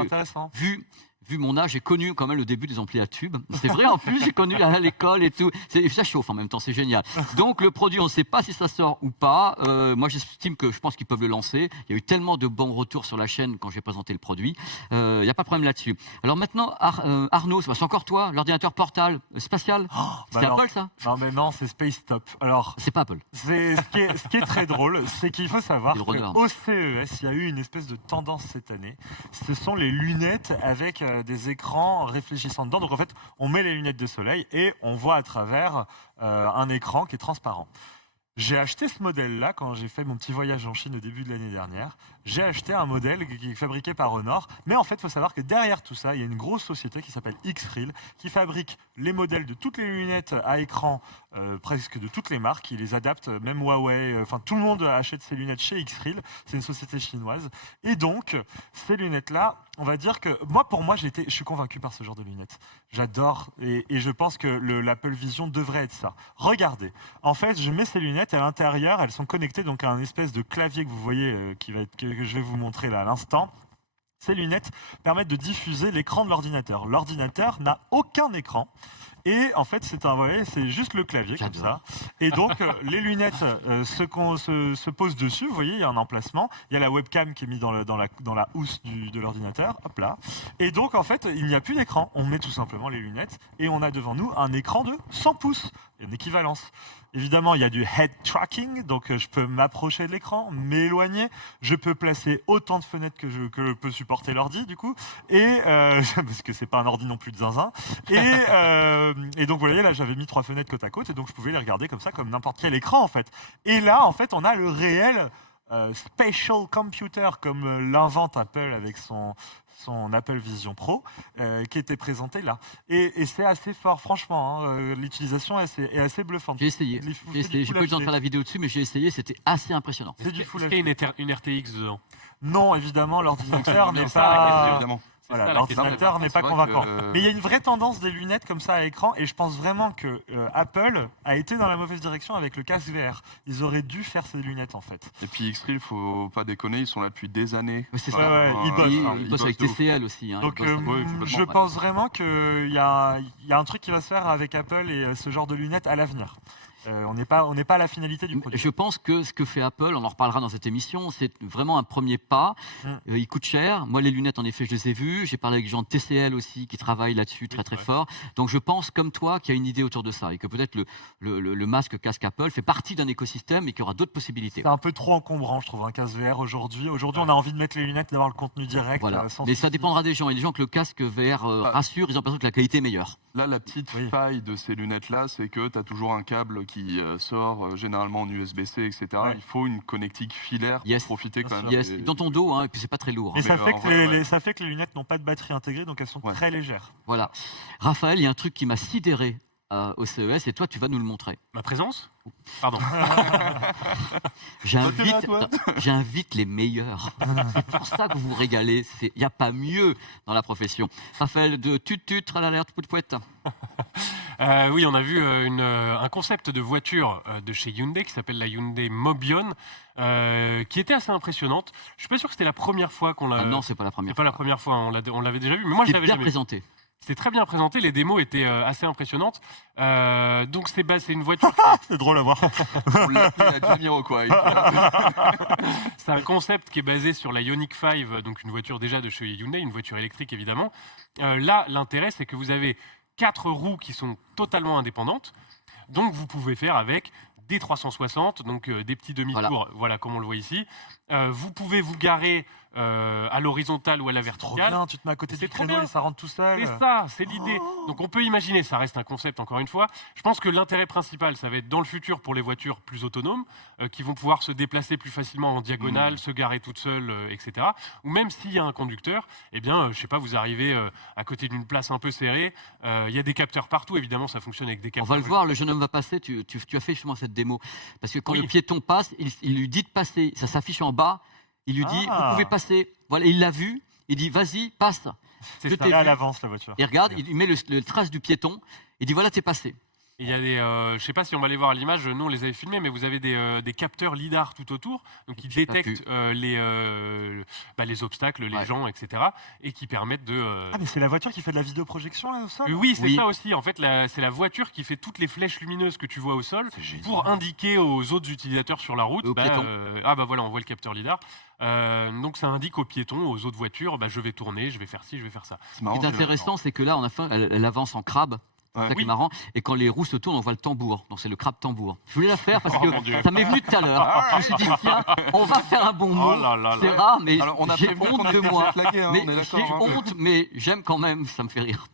vu mon âge, j'ai connu quand même le début des amplis à tube. C'est vrai, en plus, j'ai connu à l'école et tout. Ça chauffe en même temps, c'est génial. Donc, le produit, on ne sait pas si ça sort ou pas. Moi, j'estime que je pense qu'ils peuvent le lancer. Il y a eu tellement de bons retours sur la chaîne quand j'ai présenté le produit. Il n'y a pas de problème là-dessus. Alors maintenant, Arnaud, c'est encore toi, l'ordinateur portable spatial. C'est Apple, ça? Non, mais non, c'est SpaceTop. Alors, c'est pas Apple. Ce qui est très drôle, c'est qu'il faut savoir qu'au CES, il y a eu une espèce de tendance cette année. Ce sont les lunettes avec des écrans réfléchissants dedans. Donc en fait, on met les lunettes de soleil et on voit à travers un écran qui est transparent. J'ai acheté ce modèle-là quand j'ai fait mon petit voyage en Chine au début de l'année dernière. J'ai acheté un modèle qui est fabriqué par Honor. Mais en fait, il faut savoir que derrière tout ça, il y a une grosse société qui s'appelle X-Real qui fabrique les modèles de toutes les lunettes à écran, presque de toutes les marques. Ils les adaptent, même Huawei. Enfin, tout le monde achète ces lunettes chez X-Real. C'est une société chinoise. Et donc, ces lunettes-là, on va dire que pour moi, je suis convaincu par ce genre de lunettes. J'adore et je pense que l'Apple Vision devrait être ça. Regardez, en fait, je mets ces lunettes et à l'intérieur, elles sont connectées donc à un espèce de clavier que vous voyez, que je vais vous montrer là à l'instant. Ces lunettes permettent de diffuser l'écran de l'ordinateur. L'ordinateur n'a aucun écran. Et en fait, c'est juste le clavier comme ça. Et donc, les lunettes se posent dessus. Vous voyez, il y a un emplacement. Il y a la webcam qui est mise dans la housse de l'ordinateur. Hop là. Et donc, en fait, il n'y a plus d'écran. On met tout simplement les lunettes et on a devant nous un écran de 100 pouces. Il y a une équivalence. Évidemment, il y a du head tracking, donc je peux m'approcher de l'écran, m'éloigner, je peux placer autant de fenêtres que peut supporter l'ordi, du coup, et parce que c'est pas un ordi non plus de zinzin. Et donc, vous voyez, là, j'avais mis 3 fenêtres côte à côte, et donc je pouvais les regarder comme ça, comme n'importe quel écran, en fait. Et là, en fait, on a le réel spatial computer, comme l'invente Apple avec son Apple Vision Pro qui était présenté là. Et c'est assez fort, franchement. Hein, l'utilisation est assez bluffante. J'ai essayé. J'ai pas eu le temps de faire la vidéo dessus, mais j'ai essayé. C'était assez impressionnant. C'est du Full HD. Est-ce qu'il y a une RTX dedans? Non, évidemment, l'ordinateur n'est pas... Voilà, ça, la question. l'ordinateur n'est pas C'est vrai convaincant. que- Mais il y a une vraie tendance des lunettes comme ça à écran, et je pense vraiment que Apple a été dans la mauvaise direction avec le casque VR. Ils auraient dû faire ces lunettes en fait. Et puis X-Ray, il faut pas déconner, ils sont là depuis des années. Mais c'est Ouais, ça. ouais, ils bossent, hein. Ils bossent avec de ouf. TCL aussi. Hein, Donc ils bossent avec- ouais, complètement, je ouais. pense vraiment qu'il y a un truc qui va se faire avec Apple et ce genre de lunettes à l'avenir. On n'est pas à la finalité du produit. Je pense que ce que fait Apple, on en reparlera dans cette émission, c'est vraiment un premier pas. Il coûte cher. Moi, les lunettes, en effet, je les ai vues. J'ai parlé avec des gens de TCL aussi qui travaillent là-dessus très très ouais. fort. Donc je pense, comme toi, qu'il y a une idée autour de ça et que peut-être le masque casque Apple fait partie d'un écosystème et qu'il y aura d'autres possibilités. C'est un peu trop encombrant, je trouve, un casque VR aujourd'hui. Aujourd'hui, on a envie de mettre les lunettes, d'avoir le contenu direct. Voilà. sans Mais ça souci. dépendra des gens. Il y a des gens que le casque VR rassure, ils ont l'impression que la qualité est meilleure. Là, la petite Oui. faille de ces lunettes-là, c'est que tu as toujours un câble qui sort généralement en USB-C, etc. Ouais. Il faut une connectique filaire Yes. pour profiter quand Bien même. Yes, des- dans ton dos, hein, et puis c'est pas très lourd. Et hein. ça Mais, fait, en que vrai, ouais. ça fait que les lunettes n'ont pas de batterie intégrée, donc elles sont Ouais. très légères. Voilà. Raphaël, il y a un truc qui m'a sidéré au CES et toi, tu vas nous le montrer. Ma présence Pardon. J'invite les meilleurs. C'est pour ça que vous vous régalez. Il n'y a pas mieux dans la profession. Raphaël, de tut-tut, tralala, pout-pouet. Oui, on a vu un concept de voiture de chez Hyundai qui s'appelle la Hyundai Mobion, qui était assez impressionnante. Je suis pas sûr que c'était la première fois qu'on l'a. Ah non, c'est pas la c'est première pas la première fois, hein, on l'avait déjà vu, mais moi je C'est l'avais bien jamais vu. présenté. C'était très bien présenté, les démos étaient assez impressionnantes. Donc c'est une voiture, C'est drôle à voir. On l'appelle la Jamiroquai. c'est un concept qui est basé sur la Ioniq 5, donc une voiture déjà de chez Hyundai, une voiture électrique évidemment. Là, l'intérêt c'est que vous avez 4 roues qui sont totalement indépendantes, donc vous pouvez faire avec des 360, donc des petits demi-tours, voilà comme on le voit ici. Vous pouvez vous garer à l'horizontale ou à la Trop verticale. bien, tu te mets à côté C'est du trop créneau bien. et ça rentre tout seul. C'est ça, c'est l'idée. Donc on peut imaginer, ça reste un concept encore une fois. Je pense que l'intérêt principal, ça va être dans le futur pour les voitures plus autonomes, qui vont pouvoir se déplacer plus facilement en diagonale, se garer toutes seules, etc. Ou même s'il y a un conducteur, eh bien, je sais pas, vous arrivez à côté d'une place un peu serrée, il y a des capteurs partout, évidemment, ça fonctionne avec des On capteurs. va le voir, le jeune homme va passer. Tu as fait justement cette démo. Parce que quand Oui. le piéton passe, il lui dit de passer. Ça s'affiche en bas. Il lui dit, Ah. vous pouvez passer. Voilà, il l'a vu. Il dit, vas-y, passe. C'est Je ça. t'ai Et à vu. l'avance, la voiture. Et regarde, il met le trace du piéton. Il dit, voilà, t'es passé. Il y a des, je sais pas si on va les voir à l'image, nous on les avait filmés, mais vous avez des capteurs lidar tout autour, donc qui J'ai pas détectent les obstacles, les Ouais. gens, etc., et qui permettent de. Ah, mais c'est la voiture qui fait de la vidéoprojection là au sol. Oui, c'est Oui. ça aussi. En fait, c'est la voiture qui fait toutes les flèches lumineuses que tu vois au sol C'est génial. pour indiquer aux autres utilisateurs sur la route. Aux piétons. Voilà, on voit le capteur lidar. Donc ça indique aux piétons, aux autres voitures, je vais tourner, je vais faire ci, je vais faire ça. C'est Ce marrant, qui est intéressant, c'est que là, on a fait, elle avance en crabe. C'est Ouais. ça qui est Oui. marrant. Et quand les roues se tournent, on voit le tambour. Donc c'est le crabe tambour. Je voulais la faire parce Oh, mon Dieu. que ça m'est venu tout à l'heure. Je me suis dit, tiens, on va faire un bon mot. Oh là là C'est là. rare, mais Alors, on a j'ai prévenu qu'on honte de allait moi. se flaguer, hein, Mais on est j'ai d'accord. hein. honte, mais j'aime quand même, ça me fait rire.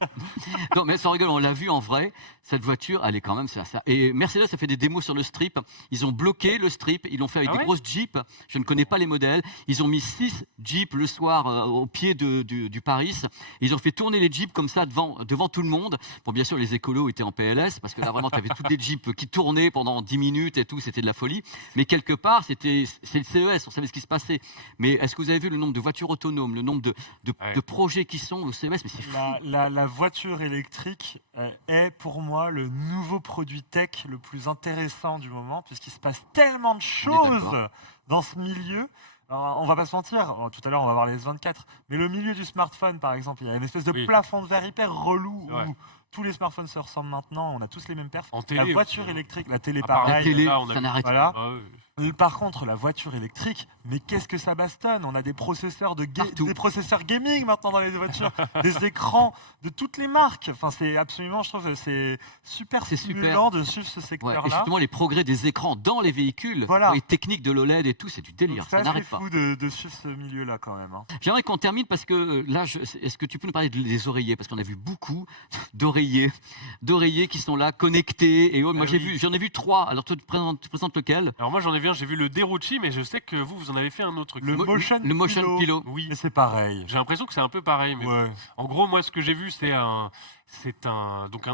Non, mais sans rigole, on l'a vu en vrai. Cette voiture, elle est quand même ça. Et Mercedes a fait des démos sur le strip. Ils ont bloqué le strip. Ils l'ont fait avec Ah des ouais grosses Jeeps. Je ne connais pas les modèles. Ils ont mis 6 Jeeps le soir au pied du Paris. Ils ont fait tourner les Jeeps comme ça devant tout le monde. Bon, bien sûr, les écolos étaient en PLS parce que là, vraiment, tu avais toutes les Jeeps qui tournaient pendant 10 minutes et tout. C'était de la folie. Mais quelque part, c'est le CES. On savait ce qui se passait. Mais est-ce que vous avez vu le nombre de voitures autonomes, le nombre de projets qui sont au CES? Mais c'est fou. La voiture électrique est pour moi le nouveau produit tech le plus intéressant du moment, puisqu'il se passe tellement de choses d'accord. dans ce milieu. Alors, on va pas se mentir, tout à l'heure on va voir les S24, mais le milieu du smartphone par exemple, il y a une espèce de Oui. plafond de verre hyper relou Ouais. où tous les smartphones se ressemblent maintenant, on a tous les mêmes perfs. En La télé voiture aussi, hein. électrique, la télé À part La pareil. télé, là, on a ça vu- n'arrête Voilà. pas. Ah ouais. Par contre, la voiture électrique, mais qu'est-ce que ça bastonne? On a des processeurs Partout. des processeurs gaming maintenant dans les voitures, des écrans de toutes les marques. Enfin, c'est absolument, je trouve, c'est super C'est super. stimulant de suivre ce Ouais, et secteur-là. justement, les progrès des écrans dans les véhicules, Voilà. les techniques de l'OLED et tout, c'est du délire. C'est Ça assez n'arrête pas. fou de suivre ce milieu-là quand même. hein. J'aimerais qu'on termine parce que là, est-ce que tu peux nous parler des oreillers? Parce qu'on a vu beaucoup d'oreillers qui sont là, connectés et autres. Moi, Ah oui. j'en ai vu 3. Alors, toi, tu présentes lequel? Alors moi j'en ai vu un, j'ai vu le Derucci, mais je sais que vous en avez fait un autre. Le motion Le Motion Pillow. Oui, Mais c'est pareil. j'ai l'impression que c'est un peu pareil. Mais Ouais. en gros, moi ce que j'ai vu, c'est un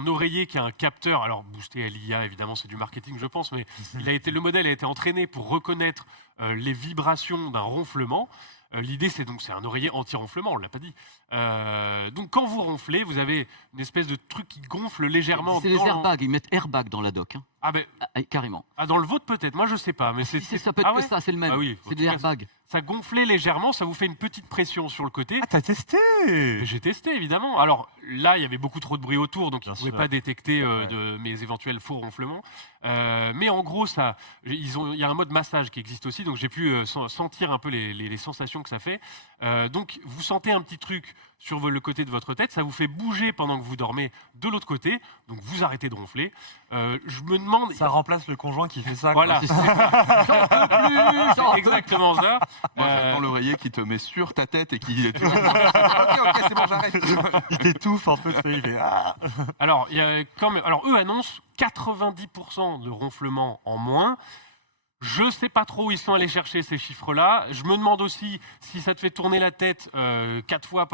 oreiller qui a un capteur. Alors boosté à l'IA, évidemment, c'est du marketing, je pense, mais le modèle a été entraîné pour reconnaître les vibrations d'un ronflement. L'idée, c'est un oreiller anti-ronflement, on ne l'a pas dit. Donc quand vous ronflez, vous avez une espèce de truc qui gonfle légèrement. C'est les airbags, ils mettent airbag dans la doc. Hein. Ah ben, carrément. dans le vôtre peut-être, moi je sais pas. Mais ça peut être que ça, c'est le même. Ah oui, c'est des airbags. Ça gonflait légèrement, ça vous fait une petite pression sur le côté. Ah, t'as testé? J'ai testé, évidemment. Alors là, il y avait beaucoup trop de bruit autour, donc ils ne pouvaient sûr. pas détecter de mes éventuels faux ronflements. Mais en gros, il y a un mode massage qui existe aussi, donc j'ai pu sentir un peu les sensations que ça fait. Donc vous sentez un petit truc sur le côté de votre tête, ça vous fait bouger pendant que vous dormez de l'autre côté, donc vous arrêtez de ronfler. Je me demande... Ça remplace le conjoint qui fait ça. Voilà, c'est exactement ça. Moi, j'attends l'oreiller qui te met sur ta tête et qui... ok, c'est bon, j'arrête. Il t'étouffe un peu, il fait ah. Alors, eux annoncent 90% de ronflement en moins. Je ne sais pas trop où ils sont allés chercher ces chiffres-là. Je me demande aussi si ça te fait tourner la tête 4 fois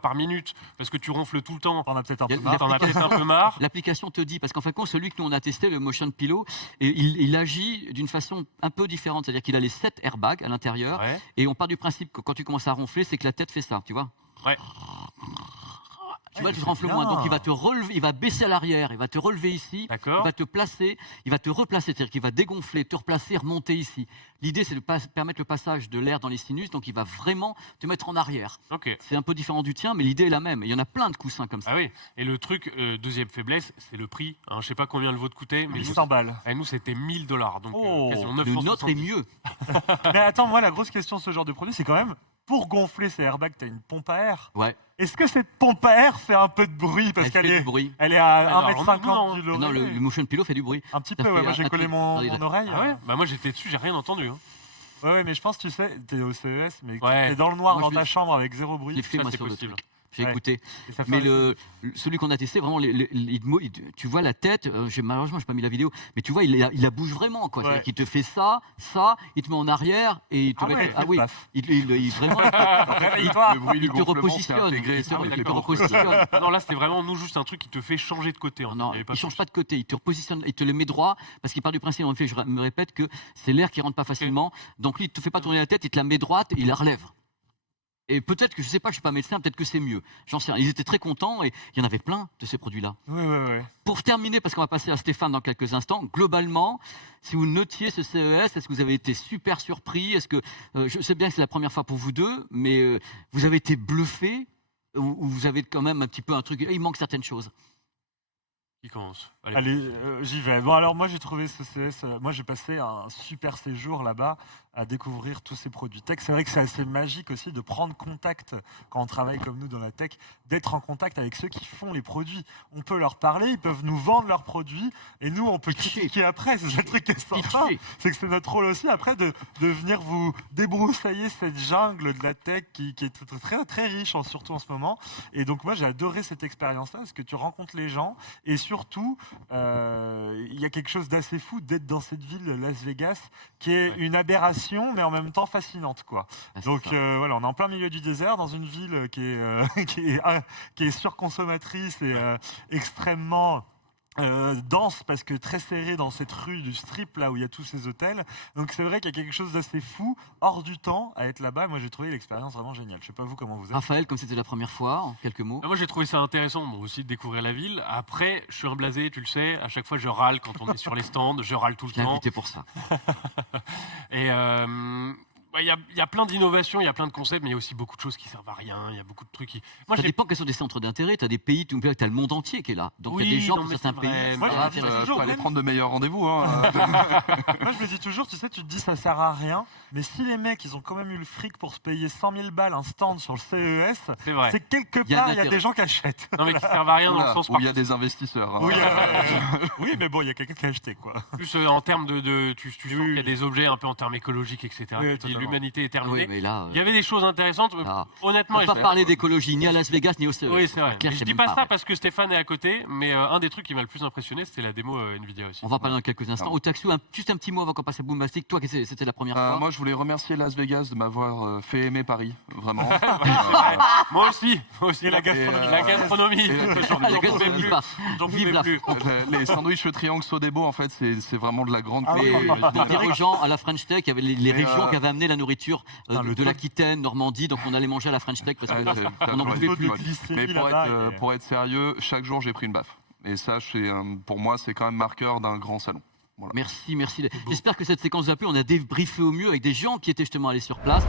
par minute, parce que tu ronfles tout le temps. T'en as peut-être un peu marre. T'en as peut-être un peu marre. L'application te dit, parce qu'en fin de compte, celui que nous on a testé, le Motion Pillow, et il agit d'une façon un peu différente. C'est-à-dire qu'il a les 7 airbags à l'intérieur, Ouais. et on part du principe que quand tu commences à ronfler, c'est que la tête fait ça, tu vois. Ouais. Tu vois, tu c'est ronfles bien. moins. Donc il va te relever, il va baisser à l'arrière, il va te relever ici, D'accord. il va te placer, il va te replacer, c'est-à-dire qu'il va dégonfler, te replacer, remonter ici. L'idée, c'est de permettre le passage de l'air dans les sinus, donc il va vraiment te mettre en arrière. Ok. C'est un peu différent du tien, mais l'idée est la même. Il y en a plein de coussins comme ça. Ah oui. Et le truc, deuxième faiblesse, c'est le prix. Hein, je sais pas combien le vôtre coûtait, mais 800 balles. nous c'était $1000. Donc Oh. quasiment Le 970. nôtre est mieux. Mais attends, moi, la grosse question de ce genre de produit, c'est quand même, pour gonfler ces airbags, t'as une pompe à air. Ouais. Est-ce que cette pompe à air fait un peu de bruit? Parce Elle qu'elle fait est, du bruit. elle est à Alors, 1m50 du Non, l'oreille. le Motion Pillow fait du bruit. Un petit Ça peu, ouais. fait Moi, j'ai un collé truc. mon Attendez, oreille. Ah ouais. Bah moi j'étais dessus, j'ai rien entendu. Hein. Ouais, mais je pense, tu sais, t'es au CES, mais Ouais. t'es dans le noir Moi, dans je ta l'ai- chambre avec zéro Je bruit. l'ai fait, Ça, moi, c'est sur le possible. truc. J'ai Ouais. écouté. Et ça fait Mais un- celui qu'on a testé, vraiment, tu vois la tête, malheureusement, je n'ai pas mis la vidéo, mais tu vois, il la bouge vraiment. Quoi. Ouais. C'est-à-dire qu'il te fait ça, il te met en arrière et il te Ah ouais, il fait paf. vraiment, Réveille-toi. Le bruit il du te ronflement, c'est repositionne. intégré, Il te c'est oui, il te d'accord. repositionne. Ah non, là c'était vraiment juste un truc qui te fait changer de côté. Non, Il y avait il ne change plus. pas de côté, il te repositionne, il te le met droit, parce qu'il part du principe, en effet, je me répète, que c'est l'air qui ne rentre pas facilement. Donc lui, il ne te fait pas tourner la tête, il te la met droite et il la relève. Et peut-être que, je ne sais pas, je ne suis pas médecin, peut-être que c'est mieux. J'en sais rien. Ils étaient très contents et il y en avait plein de ces produits-là. Ouais. Pour terminer, parce qu'on va passer à Stéphane dans quelques instants, globalement, si vous notiez ce CES, est-ce que vous avez été super surpris? Est-ce que, je sais bien que c'est la première fois pour vous deux, mais vous avez été bluffé ou vous avez quand même un petit peu un truc, il manque certaines choses? Qui commence? Allez, j'y vais. Bon, alors moi j'ai trouvé ce CES, moi j'ai passé un super séjour là-bas à découvrir tous ces produits tech. C'est vrai que c'est assez magique aussi de prendre contact, quand on travaille comme nous dans la tech, d'être en contact avec ceux qui font les produits. On peut leur parler, ils peuvent nous vendre leurs produits, et nous on peut critiquer après. C'est le truc qui est sympa. C'est que c'est notre rôle aussi après de venir vous débroussailler cette jungle de la tech qui est très, très riche, surtout en ce moment. Et donc moi j'ai adoré cette expérience-là, parce que tu rencontres les gens, et surtout, il y a quelque chose d'assez fou d'être dans cette ville, Las Vegas, qui est une aberration, mais en même temps fascinante, quoi. Donc voilà, on est en plein milieu du désert, dans une ville qui est surconsommatrice et extrêmement dense, parce que très serrée dans cette rue du Strip, là où il y a tous ces hôtels. Donc c'est vrai qu'il y a quelque chose d'assez fou, hors du temps, à être là-bas. Moi j'ai trouvé l'expérience vraiment géniale. Je sais pas vous comment vous êtes. Raphaël, comme c'était la première fois, en quelques mots. Moi j'ai trouvé ça intéressant, moi aussi, de découvrir la ville. Après, je suis un blasé, tu le sais. À chaque fois, je râle quand on est sur les stands. Je râle tout le Je l'ai temps. invité pour ça. Et il y a plein d'innovations, il y a plein de concepts, mais il y a aussi beaucoup de choses qui servent à rien. Il y a beaucoup de trucs qui. Moi, Ça j'ai dépend quels sont des centres d'intérêt. Tu as des pays, tu as le monde entier qui est là. Donc il y a Oui, des gens non, pour mais certains c'est pays. vrai. c'est Moi, pas je intéressant. toujours faut aller même- prendre de meilleurs rendez-vous. Hein. Moi, je me dis toujours, tu sais, tu te dis ça sert à rien, mais si les mecs, ils ont quand même eu le fric pour se payer 100 000 balles un stand sur le CES, C'est vrai. c'est quelque Il y a un part, il y a intérêt. des gens qui achètent. Non, mais qui servent à rien dans le sens Où il y a des investisseurs. hein. Oui, oui, mais bon, il y a quelqu'un qui a acheté, quoi. plus en termes tu sens Oui, qu'il y a des objets un peu en termes écologiques, etc. Oui, Tu dis, totalement. l'humanité est terminée. Oui, mais là, Il y avait des choses intéressantes. Ah. Honnêtement, on ne peut pas parler d'écologie ni à Las Vegas ni au CES. oui, c'est vrai. Claire, Mais je c'est dis même pas pas ça vrai. parce que Stéphane est à côté, mais un des trucs qui m'a le plus impressionné, c'était la démo Nvidia aussi. On va en parler dans quelques instants. Au Taxu, juste un petit mot avant qu'on passe à Boombastic. Toi, c'était la première fois. Moi, je voulais remercier Las Vegas de m'avoir fait aimer Paris, vraiment. Moi aussi. Et la gastronomie. La gastronomie. Et J'en la pouvais gastronomie plus. pas. J'en Vive pouvais la plus. France. Les sandwichs Sodebo, en fait, c'est vraiment de la grande Ah, Les oui. dirigeants à la French Tech, il y avait les régions qui avaient amené la la nourriture le de l'Aquitaine, Normandie, donc on allait manger à la French Tech parce qu'on n'en pouvait plus. Mais pour être sérieux, chaque jour j'ai pris une baffe. Et ça, pour moi, c'est quand même marqueur d'un grand salon. Voilà. Merci. J'espère que cette séquence vous a plu. On a débriefé au mieux avec des gens qui étaient justement allés sur place.